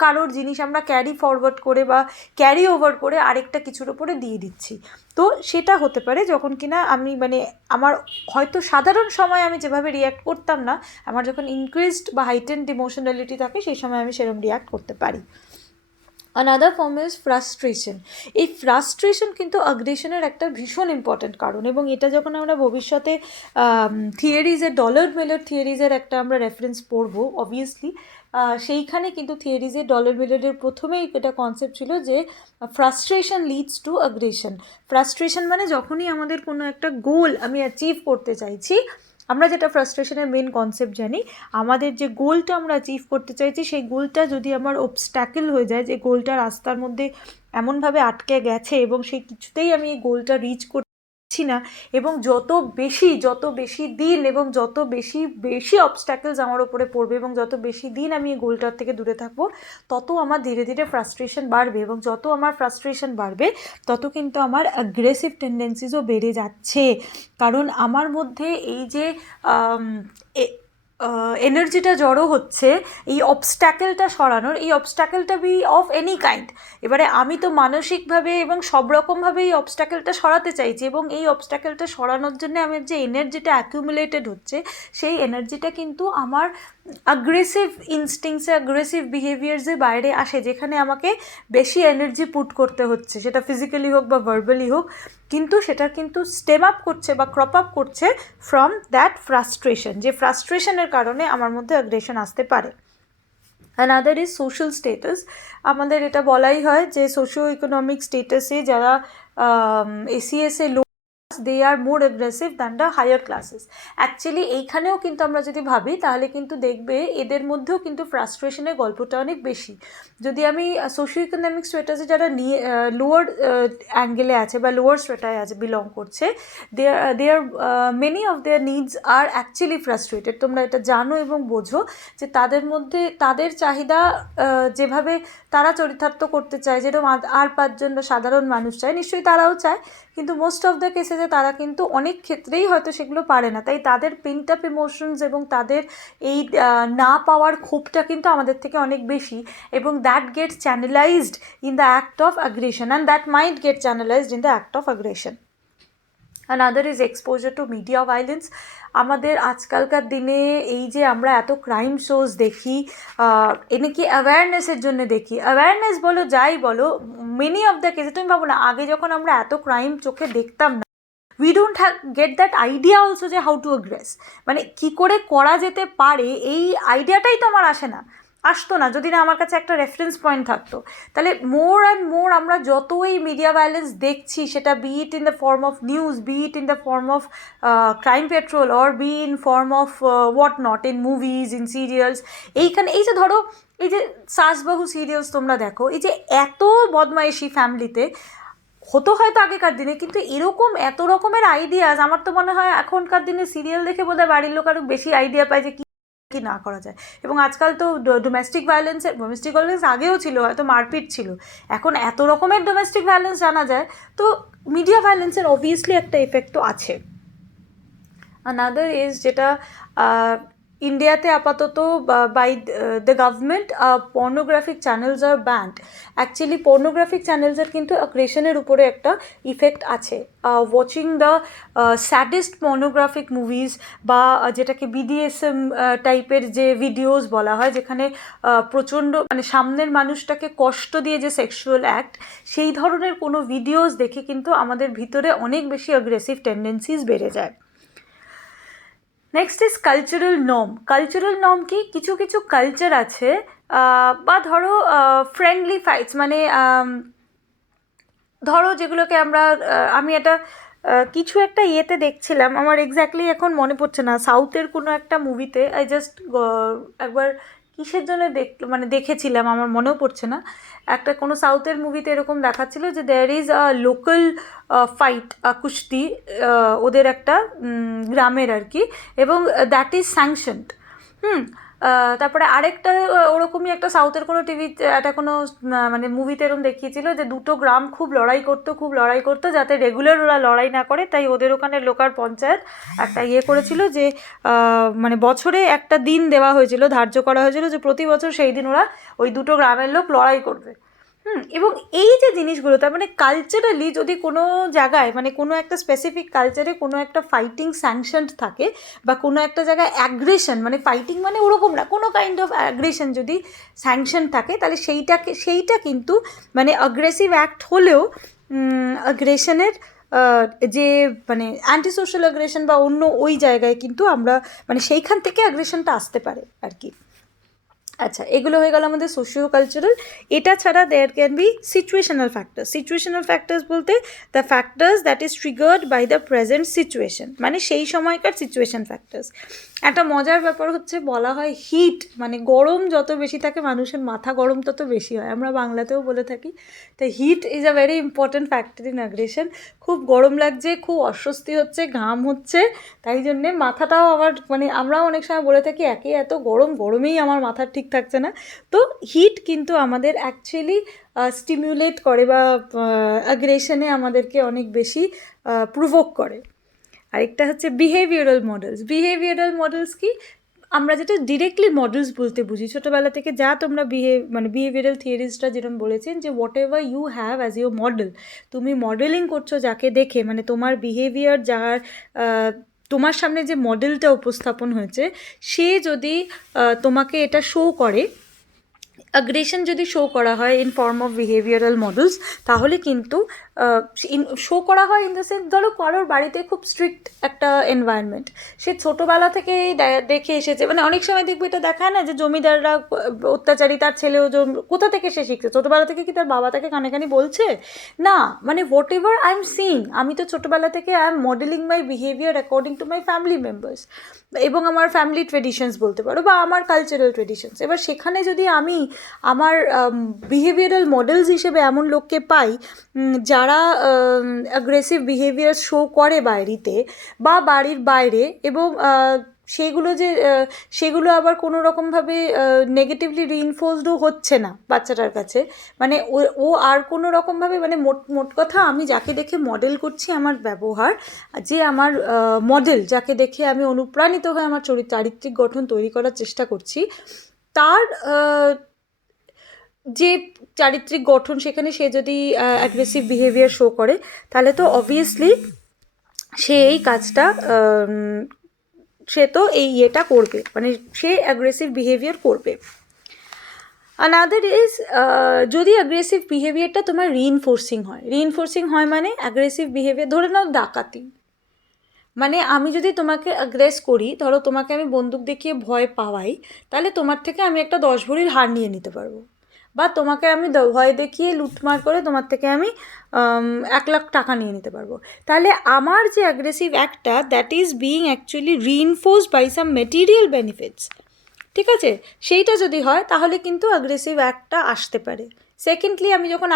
কারোর জিনিস আমরা ক্যারি ফরওয়ার্ড করে বা ক্যারি ওভার করে আরেকটা কিছুর ওপরে দিয়ে দিচ্ছি। তো সেটা হতে পারে যখন কিনা আমি মানে আমার হয়তো সাধারণ সময় আমি যেভাবে রিয়্যাক্ট করতাম না, আমার যখন ইনক্রিজড বা হাইটেন্ড ইমোশনালিটি থাকে সেই সময় আমি সেরকম রিয়্যাক্ট করতে পারি। Another form is frustration. এই ফ্রাস্ট্রেশন কিন্তু আগ্রেশনের একটা ভীষণ ইম্পর্ট্যান্ট কারণ, এবং এটা যখন আমরা ভবিষ্যতে থিওরিজের ডলার মিলার থিওরিজের একটা আমরা রেফারেন্স পড়বো অবভিয়াসলি, সেইখানে কিন্তু থিওরিজের ডলার মিলারের প্রথমেই এটা কনসেপ্ট ছিল যে frustration leads to aggression. Frustration মানে যখনই আমাদের কোনো একটা গোল আমি অ্যাচিভ করতে চাইছি, আমরা যেটা ফ্রাস্ট্রেশনের মেন কনসেপ্ট জানি, আমাদের যে গোলটা আমরা অ্যাচিভ করতে চাইছি সেই গোলটা যদি আমার অবস্ট্যাকেল হয়ে যায়, যে গোলটা রাস্তার মধ্যে এমনভাবে আটকে গেছে এবং সেই কিছুতেই আমি এই গোলটা রিচ করছি না, এবং যত বেশি দিন এবং যত বেশি অবস্ট্যাকেলস আমার ওপরে পড়বে এবং যত বেশি দিন আমি এই গোলটার থেকে দূরে থাকবো, তত আমার ধীরে ধীরে ফ্রাস্ট্রেশন বাড়বে, এবং যত আমার ফ্রাস্ট্রেশন বাড়বে তত কিন্তু আমার অ্যাগ্রেসিভ টেন্ডেন্সিসও বেড়ে যাচ্ছে। কারণ আমার মধ্যে এই যে এনার্জিটা জড়ো হচ্ছে এই অবস্ট্যাকেলটা সরানোর, এই অবস্ট্যাকেলটা বি অফ এনি কাইন্ড। এবারে আমি তো মানসিকভাবে এবং সব রকমভাবে এই অবস্ট্যাকেলটা সরাতে চাইছি, এবং এই অবস্ট্যাকেলটা সরানোর জন্য আমার যে এনার্জিটা অ্যাকিউমুলেটেড হচ্ছে, সেই এনার্জিটা কিন্তু আমার অ্যাগ্রেসিভ ইনস্টিংসে, অ্যাগ্রেসিভ বিহেভিয়ার্সের বাইরে আসে, যেখানে আমাকে বেশি এনার্জি পুট করতে হচ্ছে, সেটা ফিজিক্যালি হোক বা ভার্বালি হোক, কিন্তু সেটা কিন্তু স্টেম আপ করছে বা ক্রপ আপ করছে ফ্রম দ্যাট ফ্রাস্ট্রেশন, যে ফ্রাস্ট্রেশনের কারণে আমার মধ্যে অ্যাগ্রেশন আসতে পারে। Another is social status. আমাদের এটা বলাই হয় যে সোশিও ইকোনমিক স্টেটাসে যারা এসিএসএ they are more aggressive than the higher classes. Actually এইখানেও কিন্তু আমরা যদি ভাবি তাহলে কিন্তু দেখবে এদের মধ্যেও কিন্তু ফ্রাস্ট্রেশনের গল্পটা অনেক বেশি। যদি আমি সোশিও ইকোনমিক স্ট্যাটাসে যারা নিয়ে লোয়ার অ্যাঙ্গেলে আছে বা লোয়ার স্ট্রেটায় আছে বিলং করছে, their many of their needs are actually frustrated. তোমরা এটা জানো এবং বোঝো যে তাদের মধ্যে তাদের চাহিদা যেভাবে তারা চরিতার্থ করতে চায়, যেরকম আর পাঁচজন সাধারণ মানুষ চায়, নিশ্চয়ই তারাও চায়, কিন্তু মোস্ট অফ দ্য কেসেসে তারা কিন্তু অনেক ক্ষেত্রেই হয়তো সেগুলো পারে না। তাই তাদের পেন্ট আপ ইমোশনস এবং তাদের এই না পাওয়ার ক্ষোভটা কিন্তু আমাদের থেকে অনেক বেশি, এবং that gets channelised in the act of aggression, and that might get channelised in the act of aggression. Another is exposure to media violence. আমাদের আজকালকার দিনে এই যে আমরা এত ক্রাইম শোজ দেখি, এনেকি অ্যাওয়ারনেসের জন্য দেখি, অ্যাওয়ারনেস বলো যাই বলো, মেনি অফ দ্য কেসে তুমি ভাবো না আগে যখন আমরা এত ক্রাইম চোখে দেখতাম না, we don't get that idea also যে হাউ টু অ্যাগ্রেস, মানে কী করে করা যেতে পারে এই আইডিয়াটাই তো আমার আসতো না যদি না আমার কাছে একটা রেফারেন্স পয়েন্ট থাকতো। তাহলে মোর অ্যান্ড মোর আমরা যতই মিডিয়া ভায়োলেন্স দেখছি, সেটা be it in the form of news, be it in the form of crime patrol, or be in form of what not, in movies, in serials, এইখানে এই যে ধরো এই যে সাসবাহু সিরিয়ালস তোমরা দেখো, এই যে এত বদমাইশি ফ্যামিলিতে হতো হয়তো আগেকার দিনে, কিন্তু এরকম এত রকমের আইডিয়াস আমার তো মনে হয় এখনকার দিনে সিরিয়াল দেখে বোধহয় বাড়ির লোক আরও বেশি আইডিয়া পায় যে কি না করা যায়। এবং আজকাল তো ডোমেস্টিক ভায়োলেন্স আগেও ছিল, হয়তো মারপিট ছিল, এখন এত রকমের ডোমেস্টিক ভায়োলেন্স জানা যায়, তো মিডিয়া ভায়োলেন্সের অবভিয়াসলি একটা এফেক্ট তো আছে। আনাদার ইজ যেটা ইন্ডিয়াতে আপাতত by the government pornographic channels are banned. Actually pornographic চ্যানেলসের কিন্তু অ্যাগ্রেশনের উপরে একটা ইফেক্ট আছে। Watching the sadist pornographic movies বা যেটাকে বিডিএসএম টাইপের যে ভিডিওস বলা হয়, যেখানে প্রচণ্ড মানে সামনের মানুষটাকে কষ্ট দিয়ে যে সেক্সুয়াল অ্যাক্ট, সেই ধরনের কোনো ভিডিওস দেখে কিন্তু আমাদের ভিতরে অনেক বেশি অ্যাগ্রেসিভ টেন্ডেন্সিস বেড়ে যায়। Next is cultural norm. Cultural norm কি, কিছু কিছু কালচার আছে বা ধরো ফ্রেন্ডলি ফাইটস, মানে ধরো যেগুলোকে আমরা আমি এটা কিছু একটা ইয়েতে দেখছিলাম, আমার এক্স্যাক্টলি এখন মনে পড়ছে না, সাউথের কোনো একটা মুভিতে আই জাস্ট একবার কিসের জন্য দেখেছিলাম, আমার মনেও পড়ছে না, একটা কোনো সাউথের মুভিতে এরকম দেখাচ্ছিল যে there is a local fight, কুস্তি, ওদের একটা গ্রামের আর কি, এবং দ্যাট ইজ স্যাংশনড। তারপরে আরেকটা ওরকমই একটা সাউথের কোনো টিভিতে একটা কোনো মানে মুভিতে এরকম দেখিয়েছিল যে দুটো গ্রাম খুব লড়াই করতো যাতে রেগুলার ওরা লড়াই না করে, তাই ওদের ওখানে লোকাল পঞ্চায়েত একটা ইয়ে করেছিল যে মানে বছরে একটা দিন দেওয়া হয়েছিল, ধার্য করা হয়েছিল যে প্রতি বছর সেই দিন ওরা ওই দুটো গ্রামের লোক লড়াই করবে। এবং এই যে জিনিসগুলো, তার মানে কালচারালি যদি কোনো জায়গায় মানে কোনো একটা স্পেসিফিক কালচারে কোনো একটা ফাইটিং স্যাংশনড থাকে বা কোনো একটা জায়গায় অ্যাগ্রেশন, মানে ফাইটিং মানে ওরকম না, কোনো কাইন্ড অফ অ্যাগ্রেশন যদি স্যাংশন থাকে, তাহলে সেইটা কিন্তু মানে অ্যাগ্রেসিভ অ্যাক্ট হলেও অ্যাগ্রেশনের যে মানে অ্যান্টি সোশ্যাল অ্যাগ্রেশন বা অন্য ওই জায়গায় কিন্তু আমরা মানে সেইখান থেকে অ্যাগ্রেশনটা আসতে পারে আর কি। আচ্ছা, এগুলো হয়ে গেল আমাদের সোশিও কালচারাল। এটা ছাড়া there can be situational factors. Situational factors বলতে the factors that is triggered by the present situation, মানে সেই সময়কার সিচুয়েশন ফ্যাক্টরস। একটা মজার ব্যাপার হচ্ছে, বলা হয় হিট মানে গরম যত বেশি থাকে মানুষের মাথা গরম তত বেশি হয়, আমরা বাংলাতেও বলে থাকি। তো heat is a very important factor in aggression. খুব গরম লাগছে, খুব অস্বস্তি হচ্ছে, ঘাম হচ্ছে, তাই জন্যে মাথাটাও আমার মানে আমরাও অনেক সময় বলে থাকি একে এত গরমেই আমার মাথা ঠিক থাকছে না। তো হিট কিন্তু আমাদের অ্যাকচুয়ালি স্টিমিউলেট করে বা অ্যাগ্রেশনে আমাদেরকে অনেক বেশি প্রভোক করে। আরেকটা হচ্ছে বিহেভিয়ারাল মডেলস। বিহেভিয়ারাল মডেলস কি, আমরা যেটা ডিরেক্টলি মডেলস বলতে বুঝি, ছোটোবেলা থেকে যা তোমরা মানে বিহেভিয়ারাল থিওরিস্টরা যেরকম বলেছেন যে whatever you have as your model, তুমি মডেলিং করছো যাকে দেখে, মানে তোমার বিহেভিয়ার যার তোমার সামনে যে মডেলটা উপস্থাপন হয়েছে, সে যদি তোমাকে এটা শো করে, অ্যাগ্রেশন যদি শো করা হয় in form of behavioural models, তাহলে কিন্তু শো করা হয় ইন দ্য সেন্স, ধরো কারোর বাড়িতে খুব স্ট্রিক্ট একটা এনভায়রনমেন্ট, সে ছোটোবেলা থেকেই দেখে এসেছে, মানে অনেক সময় দেখবো এটা দেখায় না যে জমিদাররা অত্যাচারী, তার ছেলেও কোথা থেকে সে শিখছে, ছোটোবেলা থেকে কি তার বাবা তাকে কানে কানে বলছে না, মানে what ever I am seeing, আমি তো ছোটোবেলা থেকে I am modelling my behaviour according to my family members এবং আমার ফ্যামিলি ট্রেডিশনস বলতে পারো বা আমার কালচারাল ট্রেডিশনস। এবার সেখানে যদি আমি আমার বিহেভিয়ারাল মডেলস হিসেবে এমন লোককে পাই যারা অ্যাগ্রেসিভ বিহেভিয়ার শো করে বাড়িতে বা বাড়ির বাইরে, এবং সেগুলো আবার কোনো রকমভাবে নেগেটিভলি রিইনফোর্সডও হচ্ছে না বাচ্চাটার কাছে, মানে ও আর কোনো রকমভাবে মানে মোট কথা, আমি যাকে দেখে মডেল করছি আমার ব্যবহার, যে আমার মডেল যাকে দেখে আমি অনুপ্রাণিত হয়ে আমার চারিত্রিক গঠন তৈরি করার চেষ্টা করছি, তার যে চারিত্রিক গঠন, সেখানে সে যদি অ্যাগ্রেসিভ বিহেভিয়ার শো করে, তাহলে তো অবভিয়াসলি সে এই কাজটা সে তো এই ইয়েটা করবে, মানে সে অ্যাগ্রেসিভ বিহেভিয়ার করবে। আনাদার ইজ, যদি অ্যাগ্রেসিভ বিহেভিয়ারটা তোমার রিইনফোর্সিং হয় মানে অ্যাগ্রেসিভ বিহেভিয়ার, ধরে নাও ডাকাতি, মানে আমি যদি তোমাকে অ্যাগ্রেস করি, ধরো তোমাকে আমি বন্দুক দেখিয়ে ভয় পাওয়াই, তাহলে তোমার থেকে আমি একটা 10 ভরির হার নিয়ে নিতে পারবো, বা তোমাকে আমি ভয় দেখিয়ে লুটমার করে তোমার থেকে আমি 1 লাখ টাকা নিয়ে নিতে পারবো। তাহলে আমার যে অ্যাগ্রেসিভ অ্যাক্টটা, that is being actually reinforced by some material benefits, ঠিক আছে, সেইটা যদি হয় তাহলে কিন্তু অ্যাগ্রেসিভ অ্যাক্টটা আসতে পারে। সেকেন্ডলি, আমি যখন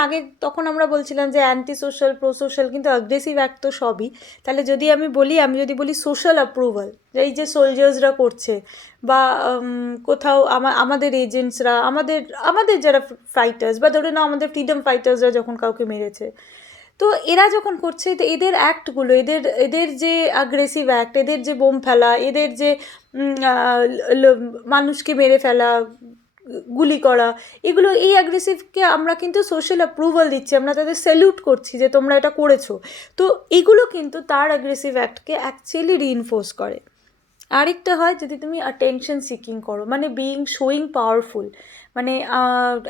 তখন আমরা বলছিলাম যে অ্যান্টি সোশ্যাল, প্রো সোশ্যাল, কিন্তু অ্যাগ্রেসিভ অ্যাক্ট তো সবই। তাহলে যদি আমি যদি বলি সোশ্যাল অ্যাপ্রুভাল, এই যে সোলজার্সরা করছে বা কোথাও আমাদের এজেন্টসরা, আমাদের যারা ফাইটার্স, বা ধরে নাও আমাদের ফ্রিডম ফাইটার্সরা যখন কাউকে মেরেছে, তো এরা যখন করছে, তো এদের অ্যাক্টগুলো, এদের যে অ্যাগ্রেসিভ অ্যাক্ট, এদের যে বোম ফেলা, এদের যে মানুষকে মেরে ফেলা, গুলি করা, এগুলো, এই অ্যাগ্রেসিভকে আমরা কিন্তু সোশ্যাল অ্যাপ্রুভাল দিচ্ছি, আমরা তাদের স্যালুট করছি যে তোমরা এটা করেছো। তো এগুলো কিন্তু তার অ্যাগ্রেসিভ অ্যাক্টকে অ্যাকচুয়ালি রিইনফোর্স করে। আরেকটা হয় যদি তুমি অ্যাটেনশন সিকিং করো, মানে শোয়িং পাওয়ারফুল, মানে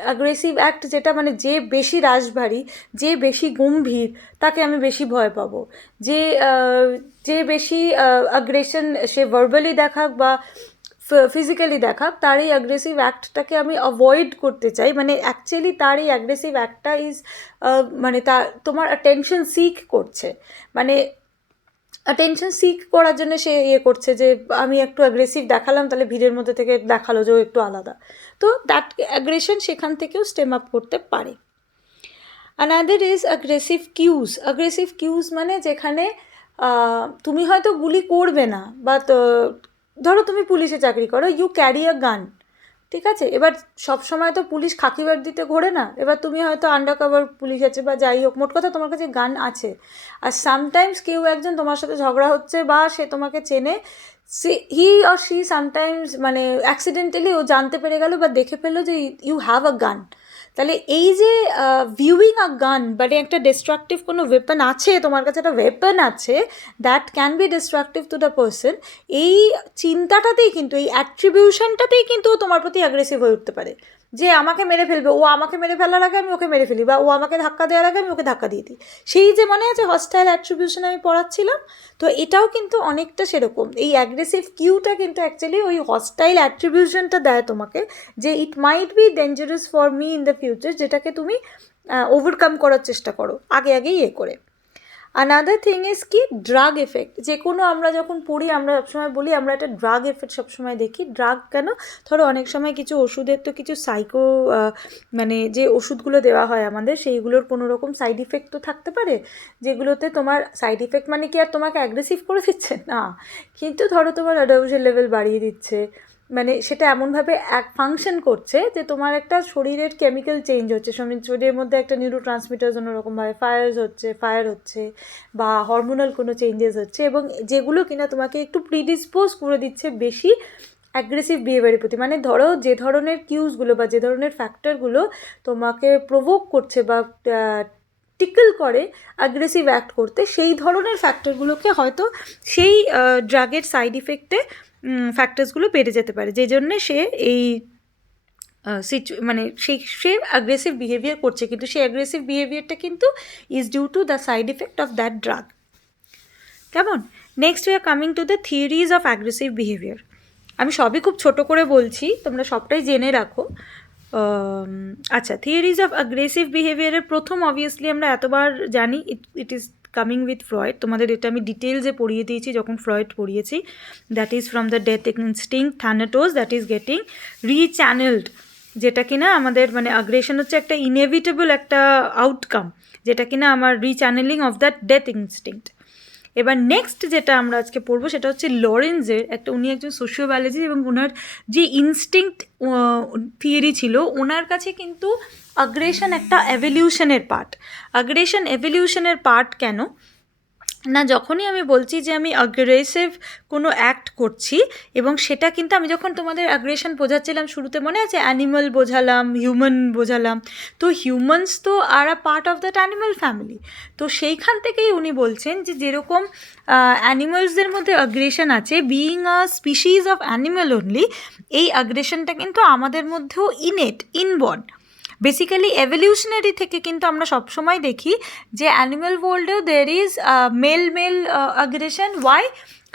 অ্যাগ্রেসিভ অ্যাক্ট যেটা, মানে যে বেশি রাশভারী, যে বেশি গম্ভীর, তাকে আমি বেশি ভয় পাবো। যে বেশি অ্যাগ্রেশন সে ভার্বালি দেখাক বা ফিজিক্যালি দেখাক, তার এই অ্যাগ্রেসিভ অ্যাক্টটাকে আমি অ্যাভয়েড করতে চাই। মানে অ্যাকচুয়ালি তার এই অ্যাগ্রেসিভ অ্যাক্টটা মানে তোমার অ্যাটেনশন সিক করছে, মানে অ্যাটেনশন সিক করার জন্য সে করছে যে আমি একটু অ্যাগ্রেসিভ দেখালাম, তাহলে ভিড়ের মধ্যে থেকে দেখালো যে ও একটু আলাদা। তো দ্যাট অ্যাগ্রেশন সেখান থেকেও স্টেম আপ করতে পারে। অ্যানাদার ইজ অ্যাগ্রেসিভ কিউজ, মানে যেখানে তুমি হয়তো গুলি করবে না, বা ধরো তুমি পুলিশে চাকরি করো, ইউ ক্যারি আ গান, ঠিক আছে? এবার সবসময় তো পুলিশ খাকি দিতে ঘোরে না, এবার তুমি হয়তো আন্ডার কভার পুলিশ আছে বা যাই হোক, মোট কথা তোমার কাছে গান আছে, আর সামটাইমস কেউ একজন তোমার সাথে ঝগড়া হচ্ছে বা সে তোমাকে চেনে, হি অর শি সামটাইমস মানে অ্যাক্সিডেন্টালি ও জানতে পেরে গেল বা দেখে ফেললো যে ইউ হ্যাভ আ গান। তাহলে এই যে ভিউইং আ গান, মানে একটা ডিস্ট্রাকটিভ কোনো ওয়েপন আছে, তোমার কাছে একটা ওয়েপন আছে that can B destructive to the person, এই চিন্তাটাতেই কিন্তু, এই অ্যাট্রিবিউশনটাতেই কিন্তু ও তোমার প্রতি অ্যাগ্রেসিভ হয়ে উঠতে পারে, যে আমাকে মেরে ফেলবে, ও আমাকে মেরে ফেলার আগে আমি ওকে মেরে ফেলি, বা ও আমাকে ধাক্কা দেওয়ার আগে আমি ওকে ধাক্কা দিয়ে দিই। সেই যে মনে আছে হস্টাইল অ্যাট্রিবিউশন আমি পড়াচ্ছিলাম, তো এটাও কিন্তু অনেকটা সেরকম। এই অ্যাগ্রেসিভ কিউটা কিন্তু অ্যাকচুয়ালি ওই হস্টাইল অ্যাট্রিবিউশনটা দেয় তোমাকে, যে it might be dangerous for me in the future, যেটাকে তুমি ওভারকাম করার চেষ্টা করো আগেই করে। আনাদার থিং ইজ কি, ড্রাগ এফেক্ট। যে কোনো আমরা যখন পড়ি, আমরা সবসময় বলি আমরা একটা ড্রাগ এফেক্ট সবসময় দেখি। ড্রাগ কেন? ধরো অনেক সময় কিছু ওষুধের তো কিছু মানে যে ওষুধগুলো দেওয়া হয় আমাদের, সেইগুলোর কোনো রকম সাইড ইফেক্ট তো থাকতে পারে, যেগুলোতে তোমার সাইড ইফেক্ট মানে কি আর তোমাকে অ্যাগ্রেসিভ করে দিচ্ছে না, কিন্তু ধরো তোমার অ্যাডাউসের লেভেল বাড়িয়ে দিচ্ছে, মানে সেটা এমনভাবে ফাংশন করছে যে তোমার একটা শরীরের কেমিক্যাল চেঞ্জ হচ্ছে, শরীরের মধ্যে একটা নিউরো ট্রান্সমিটার্স অন্যরকমভাবে ফায়ার হচ্ছে বা হরমোনাল কোনো চেঞ্জেস হচ্ছে, এবং যেগুলো কিনা তোমাকে একটু প্রিডিসপোজ করে দিচ্ছে বেশি অ্যাগ্রেসিভ বিহেভিয়ারের প্রতি। মানে ধরো যে ধরনের কিউজগুলো বা যে ধরনের ফ্যাক্টরগুলো তোমাকে প্রভোক করছে বা টিকল করে অ্যাগ্রেসিভ অ্যাক্ট করতে, সেই ধরনের ফ্যাক্টরগুলোকে হয়তো সেই ড্রাগের সাইড ইফেক্টে ফ্যাক্টরসগুলো বেড়ে যেতে পারে, যে জন্যে সে এই মানে সে অ্যাগ্রেসিভ বিহেভিয়ার করছে, কিন্তু সেই অ্যাগ্রেসিভ বিহেভিয়ারটা কিন্তু is due to the side effect of that drug. কেমন? Next we are coming to the theories of aggressive behaviour. আমি সবই খুব ছোট করে বলছি, তোমরা সবটাই জেনে রাখো। আচ্ছা, থিওরিজ অফ অ্যাগ্রেসিভ বিহেভিয়ারের প্রথম অবভিয়াসলি আমরা এতবার জানি, it is coming with Freud. তোমাদের এটা আমি ডিটেলসে পড়িয়ে দিয়েছি যখন ফ্রয়েড পড়িয়েছি। That is from the death instinct Thanatos that is getting rechannelled, যেটা কিনা আমাদের মানে অ্যাগ্রেশন হচ্ছে একটা ইনএভিটেবল একটা আউটকাম, যেটা কিনা আমার রিচ্যানেলিং অফ দ্যাট ডেথ ইনস্টিংক্ট। এবার নেক্সট যেটা আমরা আজকে পড়বো সেটা হচ্ছে লরেন্সের উনি একজন সোশিওবায়োলজিস্ট, এবং ওনার যে ইনস্টিংক্ট থিওরি ছিল, ওনার কাছে কিন্তু অ্যাগ্রেশন একটা এভলিউশনের পার্ট কেন না, যখনই আমি বলছি যে আমি অ্যাগ্রেসিভ কোনো অ্যাক্ট করছি, এবং সেটা কিন্তু আমি যখন তোমাদের অ্যাগ্রেশন বোঝাচ্ছিলাম শুরুতে, মনে আছে অ্যানিমাল বোঝালাম, হিউম্যান বোঝালাম, তো হিউম্যানস তো are a part of that animal family. তো সেইখান থেকেই উনি বলছেন যে যেরকম অ্যানিমালসদের মধ্যে অ্যাগ্রেশন আছে, being a species of animal only, এই অ্যাগ্রেশনটা কিন্তু আমাদের মধ্যেও ইনবর্ন। বেসিক্যালি এভলিউশনারি থেকে কিন্তু আমরা সবসময় দেখি যে অ্যানিম্যাল ওয়ার্ল্ডেও দের ইজ মেল অ্যাগ্রেশন। ওয়াই?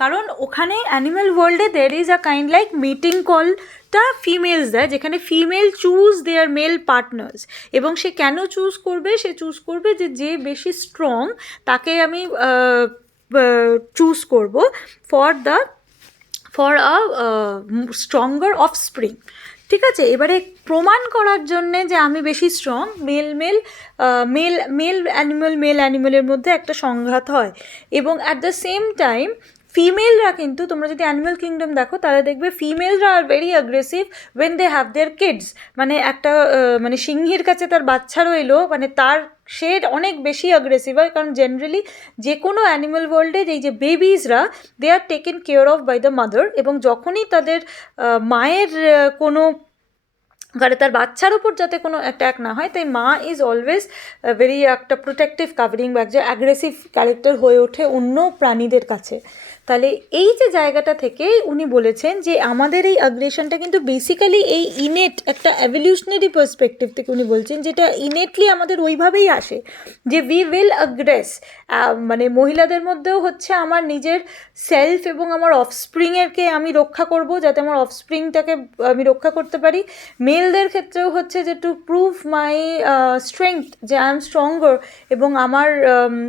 কারণ ওখানে অ্যানিম্যাল ওয়ার্ল্ডে দের is a kind like meeting কলটা ফিমেলস দেয়, যেখানে female choose their male partners, এবং সে কেন চুজ করবে? সে চুজ করবে যে বেশি স্ট্রং তাকে আমি চুজ করব ফর আ স্ট্রঙ্গার অফস্প্রিং। ঠিক আছে, এবারে প্রমাণ করার জন্যে যে আমি বেশি স্ট্রং, মেল অ্যানিমেলের মধ্যে একটা সংঘাত হয়, এবং অ্যাট দ্য সেম টাইম ফিমেলরা কিন্তু, তোমরা যদি অ্যানিমাল কিংডম দেখো তাহলে দেখবে ফিমেলরা are very aggressive when they have their kids. মানে একটা মানে সিংহীর কাছে তার বাচ্চা রইলো, মানে তার সে অনেক বেশি অ্যাগ্রেসিভ হয়, কারণ জেনারেলি যে কোনো অ্যানিম্যাল ওয়ার্ল্ডে এই যে বেবিজরা they are taken care of by the mother, এবং যখনই তাদের মায়ের কোনো তার বাচ্চার উপর যাতে কোনো অ্যাট্যাক না হয়, তাই মা ইজ অলওয়েজ ভেরি একটা প্রোটেক্টিভ কাভারিং বা যে অ্যাগ্রেসিভ ক্যারেক্টার হয়ে ওঠে অন্য প্রাণীদের কাছে। তাহলে এই যে জায়গাটা থেকে উনি বলেছেন যে আমাদের এই অ্যাগ্রেশনটা কিন্তু বেসিক্যালি এই ইনেট একটা এভলিউশনারি পার্সপেক্টিভ থেকে উনি বলছেন, যেটা ইনেটলি আমাদের ওইভাবেই আসে যে উই উইল অ্যাগ্রেস। মানে মহিলাদের মধ্যেও হচ্ছে আমার নিজের সেলফ এবং আমার অফস্প্রিংয়েরকে আমি রক্ষা করব, যাতে আমার অফস্প্রিংটাকে আমি রক্ষা করতে পারি। মেলদের ক্ষেত্রেও হচ্ছে যে টু প্রুভ মাই স্ট্রেংথ, যে আই এম স্ট্রঙ্গার, এবং আমার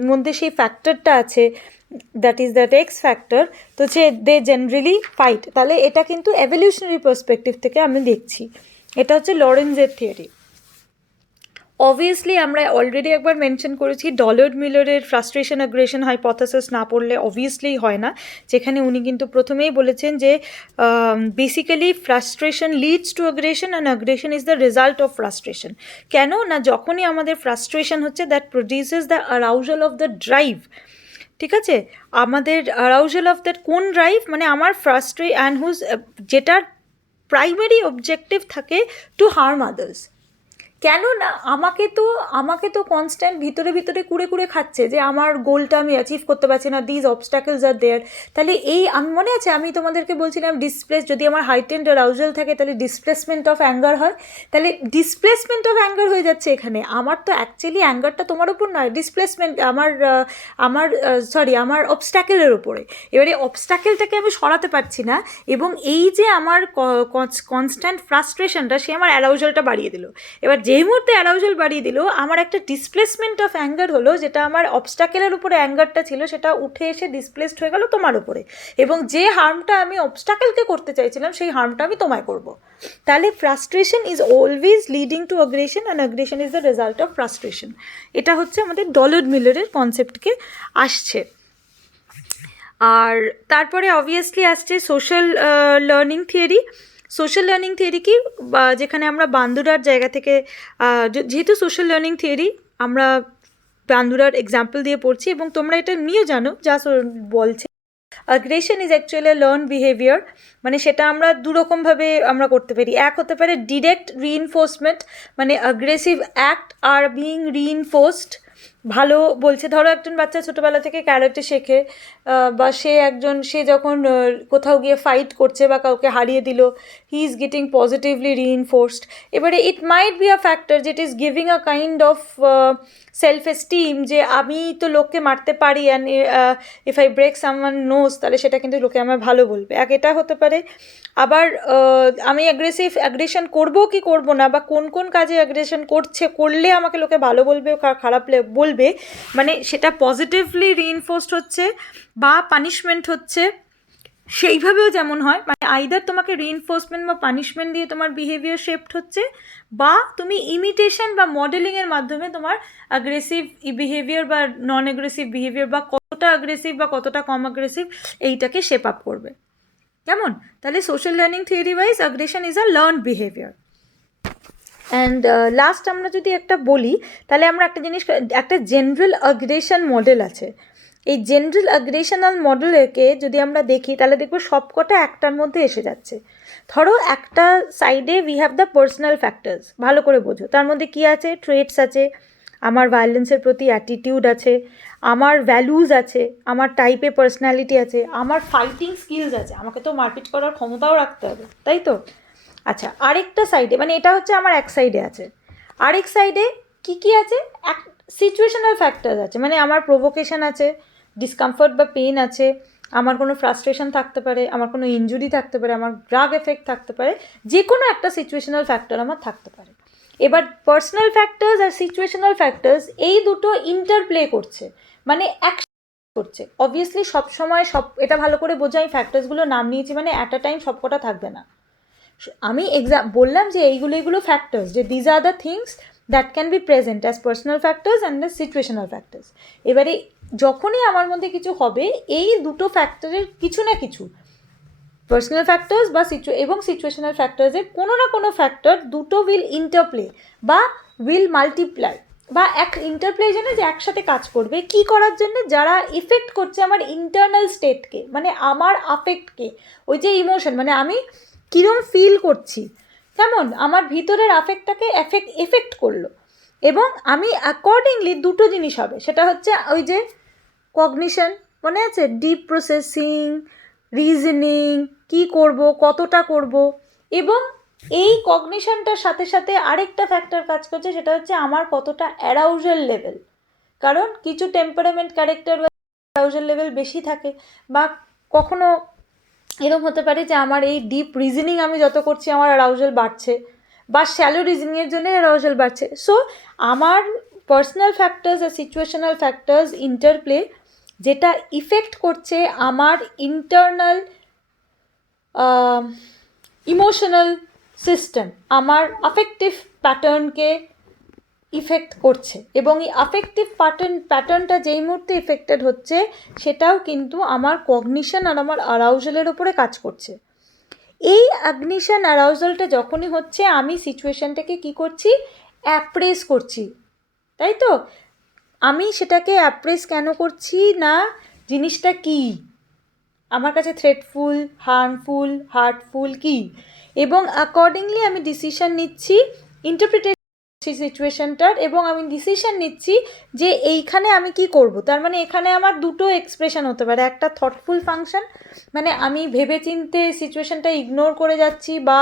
মধ্যে সেই ফ্যাক্টরটা আছে, that is that x factor, তো সে দে জেনারেলি ফাইট। তাহলে এটা কিন্তু এভলিউশনারি পার্সপেক্টিভ থেকে আমি দেখছি। এটা হচ্ছে লরেন্জের থিওরি। অবভিয়াসলি আমরা অলরেডি একবার মেনশন করেছি ডলার্ড মিলারের ফ্রাস্ট্রেশন অ্যাগ্রেশন হাইপোথেসিস না পড়লে অবভিয়াসলি হয় না, যেখানে উনি কিন্তু প্রথমেই বলেছেন যে basically frustration leads to aggression and aggression is the result of frustration. কেন না, যখনই আমাদের ফ্রাস্ট্রেশন হচ্ছে that produces the arousal of the drive. ঠিক আছে, আমাদের অ্যারাউজাল অফ দ্যাট কোন ড্রাইভ, মানে আমার অ্যান্ড হুজ যেটার প্রাইমারি অবজেক্টিভ থাকে টু হার্ম আদার্স। কেন না, আমাকে তো কনস্ট্যান্ট ভিতরে ভিতরে কুড়ে কুড়ে খাচ্ছে যে আমার গোলটা আমি অ্যাচিভ করতে পারছি না, দিজ অবস্ট্যাকলস আর দেয়ার। তাহলে এই আমি মনে আছে আমি তোমাদেরকে বলছিলাম ডিসপ্লেস, যদি আমার হাইটেন্ড অ্যারাউজাল থাকে তাহলে ডিসপ্লেসমেন্ট অফ অ্যাঙ্গার হয়। তাহলে ডিসপ্লেসমেন্ট অফ অ্যাঙ্গার হয়ে যাচ্ছে এখানে। আমার তো অ্যাকচুয়ালি অ্যাঙ্গারটা তোমার ওপর নয়, ডিসপ্লেসমেন্ট আমার অবস্ট্যাকেলের ওপরে। এবারে অবস্ট্যাকেলটাকে আমি সরাতে পারছি না, এবং এই যে আমার কনস্ট্যান্ট ফ্রাস্ট্রেশনটা সে আমার অ্যারাউজালটা বাড়িয়ে দিল। এবার যেই মুহূর্তে অ্যারাউজাল বাড়িয়ে দিল, আমার একটা ডিসপ্লেসমেন্ট অফ অ্যাঙ্গার হলো, যেটা আমার অবস্ট্যাকেলের উপরে অ্যাঙ্গারটা ছিল সেটা উঠে এসে ডিসপ্লেসড হয়ে গেল তোমার উপরে, এবং যে হার্মটা আমি অবস্ট্যাকেলকে করতে চাইছিলাম সেই হার্মটা আমি তোমায় করব। তাহলে frustration is always leading to aggression and aggression is the result of frustration. এটা হচ্ছে আমাদের ডলার্ড মিলারের কনসেপ্টকে আসছে। আর তারপরে অবভিয়াসলি আসছে social learning theory. Social learning theory কি, যেখানে আমরা বান্দুরার জায়গা থেকে, যেহেতু সোশ্যাল লার্নিং থিওরি আমরা বান্দুরার এক্সাম্পল দিয়ে পড়ছি, এবং তোমরা এটা নিয়ে জানো যা বলছে aggression is actually learn behaviour. মানে সেটা আমরা দুরকমভাবে আমরা করতে পারি। এক হতে পারে ডিরেক্ট রিইনফোর্সমেন্ট, মানে অ্যাগ্রেসিভ অ্যাক্ট আর বিইং রিইনফোর্সড। ভালো বলছে, ধরো একজন বাচ্চা ছোটোবেলা থেকে ক্যারাটে শেখে, বা সে যখন কোথাও গিয়ে ফাইট করছে বা কাউকে হারিয়ে দিল, he is getting positively reinforced. এবারে it might be a factor যেট is giving a kind of self esteem, যে আমি তো লোককে মারতে পারি, and if I break someone nose, তাহলে সেটা কিন্তু লোকে আমার ভালো বলবে। এটা হতে পারে। আবার আমি অ্যাগ্রেশন করবো কি করবো না, বা কোন কোন কাজে অ্যাগ্রেশন করলে আমাকে লোকে ভালো বলবে খারাপ বলবে, মানে সেটা পজিটিভলি রিইনফোর্সড হচ্ছে বা পানিশমেন্ট হচ্ছে, সেইভাবেও যেমন হয়। মানে আইদার তোমাকে রিইনফোর্সমেন্ট বা পানিশমেন্ট দিয়ে তোমার বিহেভিয়ার শেপড হচ্ছে, বা তুমি ইমিটেশন বা মডেলিংয়ের মাধ্যমে তোমার অ্যাগ্রেসিভ বিহেভিয়ার বা নন অ্যাগ্রেসিভ বিহেভিয়ার, বা কতটা অ্যাগ্রেসিভ বা কতটা কম অ্যাগ্রেসিভ, এইটাকে শেপ আপ করবে। কেমন? তাহলে social learning theory wise aggression is a learn behaviour. And last আমরা যদি একটা বলি, তাহলে আমরা একটা জেনারেল অ্যাগ্রেশন মডেল আছে। এই জেনারেল অ্যাগ্রেশনাল মডেলকে যদি আমরা দেখি, তাহলে দেখবো সবকটা একটার মধ্যে এসে যাচ্ছে। ধরো একটা সাইডে we have the personal factors, ভালো করে বোঝো। তার মধ্যে কী আছে? ট্রেটস আছে, আমার ভায়োলেন্সের প্রতি অ্যাটিটিউড আছে, আমার ভ্যালুজ আছে, আমার টাইপে পার্সোনালিটি আছে, আমার ফাইটিং স্কিলস আছে, আমাকে তো মারপিট করার ক্ষমতাও রাখতে হবে, তাই তো? আচ্ছা, আরেকটা সাইডে, মানে এটা হচ্ছে আমার এক সাইডে আছে, আরেক সাইডে কী আছে? এক সিচুয়েশনাল ফ্যাক্টর আছে, মানে আমার প্রভোকেশন আছে, ডিসকমফর্ট বা পেন আছে, আমার কোনো ফ্রাস্ট্রেশন থাকতে পারে, আমার কোনো ইনজুরি থাকতে পারে, আমার ড্রাগ এফেক্ট থাকতে পারে, যে কোনো একটা সিচুয়েশনাল ফ্যাক্টর আমার থাকতে পারে। এবার পার্সোনাল ফ্যাক্টরস আর সিচুয়েশনাল ফ্যাক্টরস এই দুটো ইন্টারপ্লে করছে, মানে করছে। অবভিয়াসলি সবসময় এটা ভালো করে বোঝাই, ফ্যাক্টরসগুলো নাম নিয়েছি মানে অ্যাট আ টাইম সবকটা থাকবে না। আমি বললাম যে এইগুলো ফ্যাক্টরস, যে these are the things that can B present as personal factors and the situational factors. এবারে যখনই আমার মধ্যে কিছু হবে, এই দুটো ফ্যাক্টরের কিছু না কিছু, পার্সোনাল ফ্যাক্টরস বা এবং সিচুয়েশনাল ফ্যাক্টরসের কোনো না কোনো ফ্যাক্টর দুটো উইল ইন্টারপ্লে বা উইল মাল্টিপ্লাই। বা এক ইন্টারপ্লে জন্য যে একসাথে কাজ করবে কি করার জন্য, যারা ইফেক্ট করছে আমার ইন্টারনাল স্টেটকে, মানে আমার আফেক্টকে, ওই যে ইমোশন, মানে আমি কীরকম ফিল করছি, কেমন আমার ভিতরের আফেক্টটাকে এফেক্ট করলো, এবং আমি অ্যাকর্ডিংলি দুটো জিনিস হবে, সেটা হচ্ছে ওই যে কগনিশন, মনে আছে, ডিপ প্রসেসিং, রিজনিং, কি করব, কতটা করব, এবং এই কগনিশনটার সাথে সাথে আরেকটা ফ্যাক্টর কাজ করছে, সেটা হচ্ছে আমার কতটা অ্যারাউজাল লেভেল, কারণ কিছু টেম্পারামেন্ট ক্যারেক্টার অ্যারাউজাল লেভেল বেশি থাকে, বা কখনো এরকম হতে পারে যে আমার এই ডিপ রিজনিং আমি যত করছি আমার অ্যারাউজাল বাড়ছে, বা শ্যালো রিজনিংয়ের জন্য অ্যারাউজাল বাড়ছে। সো আমার পার্সোনাল ফ্যাক্টার্স আর সিচুয়েশনাল ফ্যাক্টার্স ইন্টারপ্লে, যেটা ইফেক্ট করছে আমার ইন্টারনাল ইমোশনাল সিস্টেম, আমার আফেক্টিভ প্যাটার্নকে ইফেক্ট করছে, এবং এই আফেক্টিভ প্যাটার্নটা যেই মুহূর্তে ইফেক্টেড হচ্ছে সেটাও কিন্তু আমার কগনিশন আর আমার অ্যারাউজালের ওপরে কাজ করছে। এই অ্যাগনিশন অ্যারাউজালটা যখনই হচ্ছে আমি সিচুয়েশানটাকে কী করছি, অ্যাপ্রেস করছি, তাই তো? আমি সেটাকে অ্যাপ্রেস কেন করছি না, জিনিসটা কি আমার কাছে থ্রেটফুল, হার্মফুল, হার্টফুল কি, এবং অ্যাকর্ডিংলি আমি ডিসিশন নিচ্ছি, ইন্টারপ্রিটেশন সিচুয়েশনটার, এবং আমি ডিসিশন নিচ্ছি যে এইখানে আমি কি করব। তার মানে এখানে আমার দুটো এক্সপ্রেশন হতে পারে, একটা থটফুল ফাংশন, মানে আমি ভেবেচিন্তে সিচুয়েশনটা ইগনোর করে যাচ্ছি বা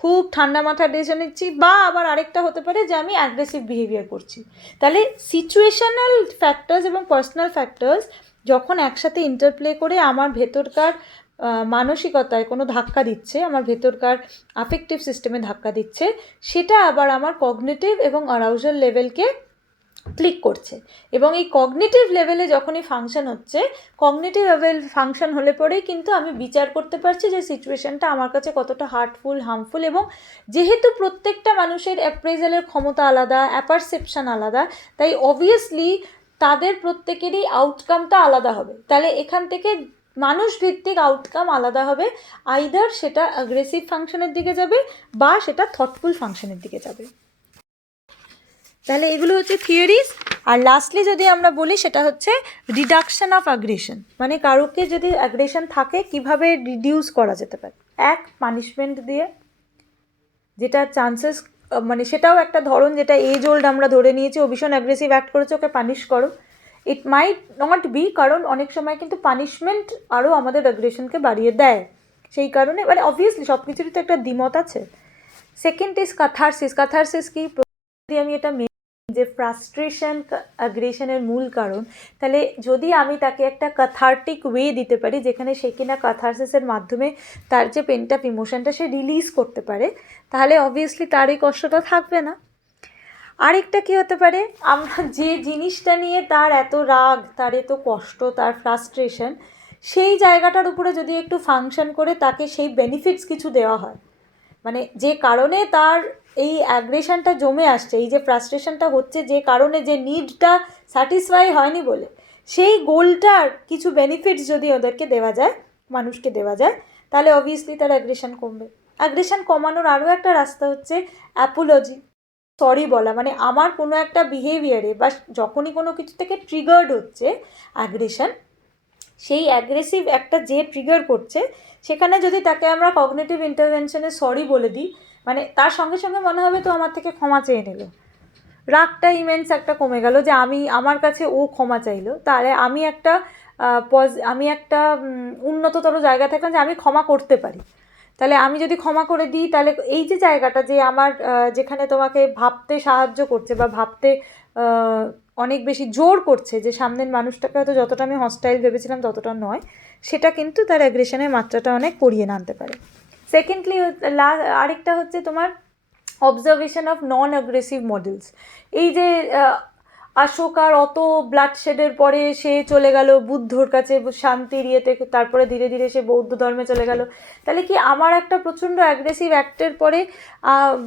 খুব ঠান্ডা মাথায় ডিসিশন নিচ্ছি, বা আবার আরেকটা হতে পারে যে আমি অ্যাগ্রেসিভ বিহেভিয়ার করছি। তাহলে সিচুয়েশনাল ফ্যাক্টরস এবং পার্সোনাল ফ্যাক্টরস যখন একসাথে ইন্টারপ্লে করে আমার ভেতরকার মানসিকতায় কোনো ধাক্কা দিচ্ছে, আমার ভেতরকার আফেক্টিভ সিস্টেমে ধাক্কা দিচ্ছে, সেটা আবার আমার কগনিটিভ এবং অ্যারাউজাল লেভেলকে ক্লিক করছে, এবং এই কগনিটিভ লেভেলে যখনই ফাংশন হচ্ছে, কগনিটিভ লেভেল ফাংশন হলে পরেই কিন্তু আমি বিচার করতে পারছি যে সিচুয়েশনটা আমার কাছে কতটা হার্টফুল, হার্মফুল, এবং যেহেতু প্রত্যেকটা মানুষের অ্যাপ্রেজালের ক্ষমতা আলাদা, অ্যাপারসেপশন আলাদা, তাই অবভিয়াসলি তাদের প্রত্যেকেরই আউটকামটা আলাদা হবে। তাহলে এখান থেকে মানুষ ভিত্তিক আউটকাম আলাদা হবে, আইদার সেটা অ্যাগ্রেসিভ ফাংশনের দিকে যাবে বা সেটা থটফুল ফাংশনের দিকে যাবে। তাহলে এগুলো হচ্ছে থিওরিজ। আর লাস্টলি যদি আমরা বলি সেটা হচ্ছে রিডাকশন অফ অ্যাগ্রেশন, মানে কারোকে যদি অ্যাগ্রেশন থাকে কিভাবে রিডিউস করা যেতে পারে। এক, পানিশমেন্ট দিয়ে, যেটা চান্সেস, মানে সেটাও একটা ধরন, যেটা এজ ওল্ড আমরা ধরে নিয়েছি, ও ভীষণ অ্যাগ্রেসিভ অ্যাক্ট করেছে, ওকে পানিশ করো। ইট মাইট নট বি, কারণ অনেক সময় কিন্তু পানিশমেন্ট আরও আমাদের অ্যাগ্রেশনকে বাড়িয়ে দেয়, সেই কারণে মানে অবভিয়াসলি সব কিছুরই তো একটা দ্বিমত আছে। Second is catharsis. ক্যাথারসিস কি, আমি এটা যে ফ্রাস্ট্রেশন অ্যাগ্রেশনের মূল কারণ, তাহলে যদি আমি তাকে একটা ক্যাথার্টিক ওয়ে দিতে পারি যেখানে সে কিনা ক্যাথারসিসের মাধ্যমে তার যে পেন্ট আপ ইমোশনটা সে রিলিজ করতে পারে, তাহলে অবভিয়াসলি তার এই কষ্টটা থাকবে না। আরেকটা কী হতে পারে, আমরা যে জিনিসটা নিয়ে তার এত রাগ, তার এত কষ্ট, তার ফ্রাস্ট্রেশন, সেই জায়গাটার উপরে যদি একটু ফাংশন করে তাকে সেই বেনিফিটস কিছু দেওয়া হয়, মানে যে কারণে তার এই অ্যাগ্রেশনটা জমে আসছে, এই যে ফ্রাস্ট্রেশনটা হচ্ছে যে কারণে, যে নিডটা স্যাটিসফাই হয়নি বলে, সেই গোলটার কিছু বেনিফিটস যদি ওদেরকে দেওয়া যায়, মানুষকে দেওয়া যায়, তাহলে অবভিয়াসলি তার অ্যাগ্রেশন কমবে। অ্যাগ্রেশন কমানোর আরও একটা রাস্তা হচ্ছে অ্যাপোলজি, সরি বলা, মানে আমার কোনো একটা বিহেভিয়ারে বা যখনই কোনো কিছু থেকে ট্রিগার্ড হচ্ছে অ্যাগ্রেশন, সেই অ্যাগ্রেসিভ একটা যে ট্রিগার করছে সেখানে যদি তাকে আমরা কগনিটিভ ইন্টারভেনশনে সরি বলে দিই, মানে তার সঙ্গে সঙ্গে মনে হবে তো আমার থেকে ক্ষমা চেয়ে নিল, রাগটা ইমেন্স একটা কমে গেল যে আমার কাছে ও ক্ষমা চাইলো, তাহলে আমি একটা উন্নততর জায়গা থাকলাম যে আমি ক্ষমা করতে পারি। তাহলে আমি যদি ক্ষমা করে দিই, তাহলে এই যে জায়গাটা যে আমার যেখানে তোমাকে ভাবতে সাহায্য করছে বা ভাবতে অনেক বেশি জোর করছে যে সামনের মানুষটাকে হয়তো যতটা আমি হস্টাইল ভেবেছিলাম ততটা নয়, সেটা কিন্তু তার অ্যাগ্রেশনের মাত্রাটা অনেক করিয়ে আনতে পারে। সেকেন্ডলি আরেকটা হচ্ছে তোমার observation of non aggressive models. এই যে অশোকার অত ব্লাডশেডের পরে সে চলে গেল বুদ্ধর কাছে শান্তির ইয়েতে, তারপরে ধীরে ধীরে সে বৌদ্ধ ধর্মে চলে গেল, তাহলে কি আমার একটা প্রচণ্ড অ্যাগ্রেসিভ অ্যাক্টের পরে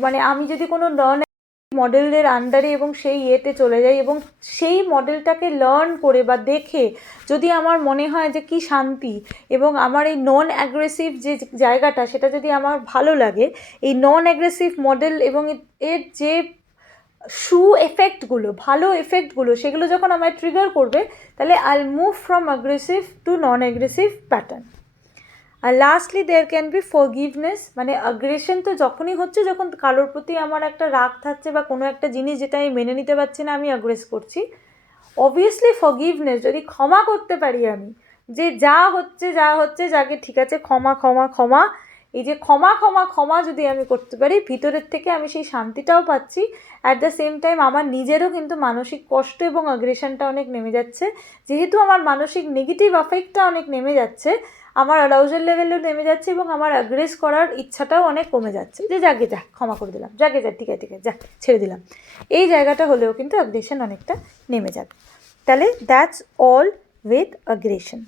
মানে আমি যদি কোনো নন মডেলের আন্ডারে এবং সেই ইয়েতে চলে যাই এবং সেই মডেলটাকে লার্ন করে বা দেখে যদি আমার মনে হয় যে কি শান্তি, এবং আমার এই নন অ্যাগ্রেসিভ যে জায়গাটা সেটা যদি আমার ভালো লাগে, এই নন অ্যাগ্রেসিভ মডেল এবং এর যে এফেক্টগুলো, ভালো এফেক্টগুলো, সেগুলো যখন আমায় ট্রিগার করবে, তাহলে I move from aggressive to non aggressive pattern. আর lastly there can be forgiveness, মানে অ্যাগ্রেশন তো যখনই হচ্ছে যখন কারোর প্রতি আমার একটা রাগ থাকছে বা কোনো একটা জিনিস যেটা আমি মেনে নিতে পারছি না, আমি অ্যাগ্রেস করছি। অবভিয়াসলি ফরগিভনেস, যদি ক্ষমা করতে পারি আমি, যে যা হচ্ছে যাকে ঠিক আছে, ক্ষমা ক্ষমা ক্ষমা, এই যে ক্ষমা ক্ষমা ক্ষমা যদি আমি করতে পারি, ভিতরের থেকে আমি সেই শান্তিটাও পাচ্ছি। অ্যাট দ্য সেম টাইম আমার নিজেরও কিন্তু মানসিক কষ্ট এবং অ্যাগ্রেশনটা অনেক নেমে যাচ্ছে। যেহেতু আমার মানসিক নেগেটিভ আফেক্টটা অনেক নেমে যাচ্ছে, আমার অ্যারাউজাল লেভেলও নেমে যাচ্ছে এবং আমার অ্যাগ্রেস করার ইচ্ছাটাও অনেক কমে যাচ্ছে, যে যাকে যা ক্ষমা করে দিলাম, যাকে যা ঠিক আছে যা ছেড়ে দিলাম, এই জায়গাটা হলেও কিন্তু অ্যাগ্রেশন অনেকটা নেমে যাবে। তাহলে দ্যাটস অল উইথ অ্যাগ্রেশন।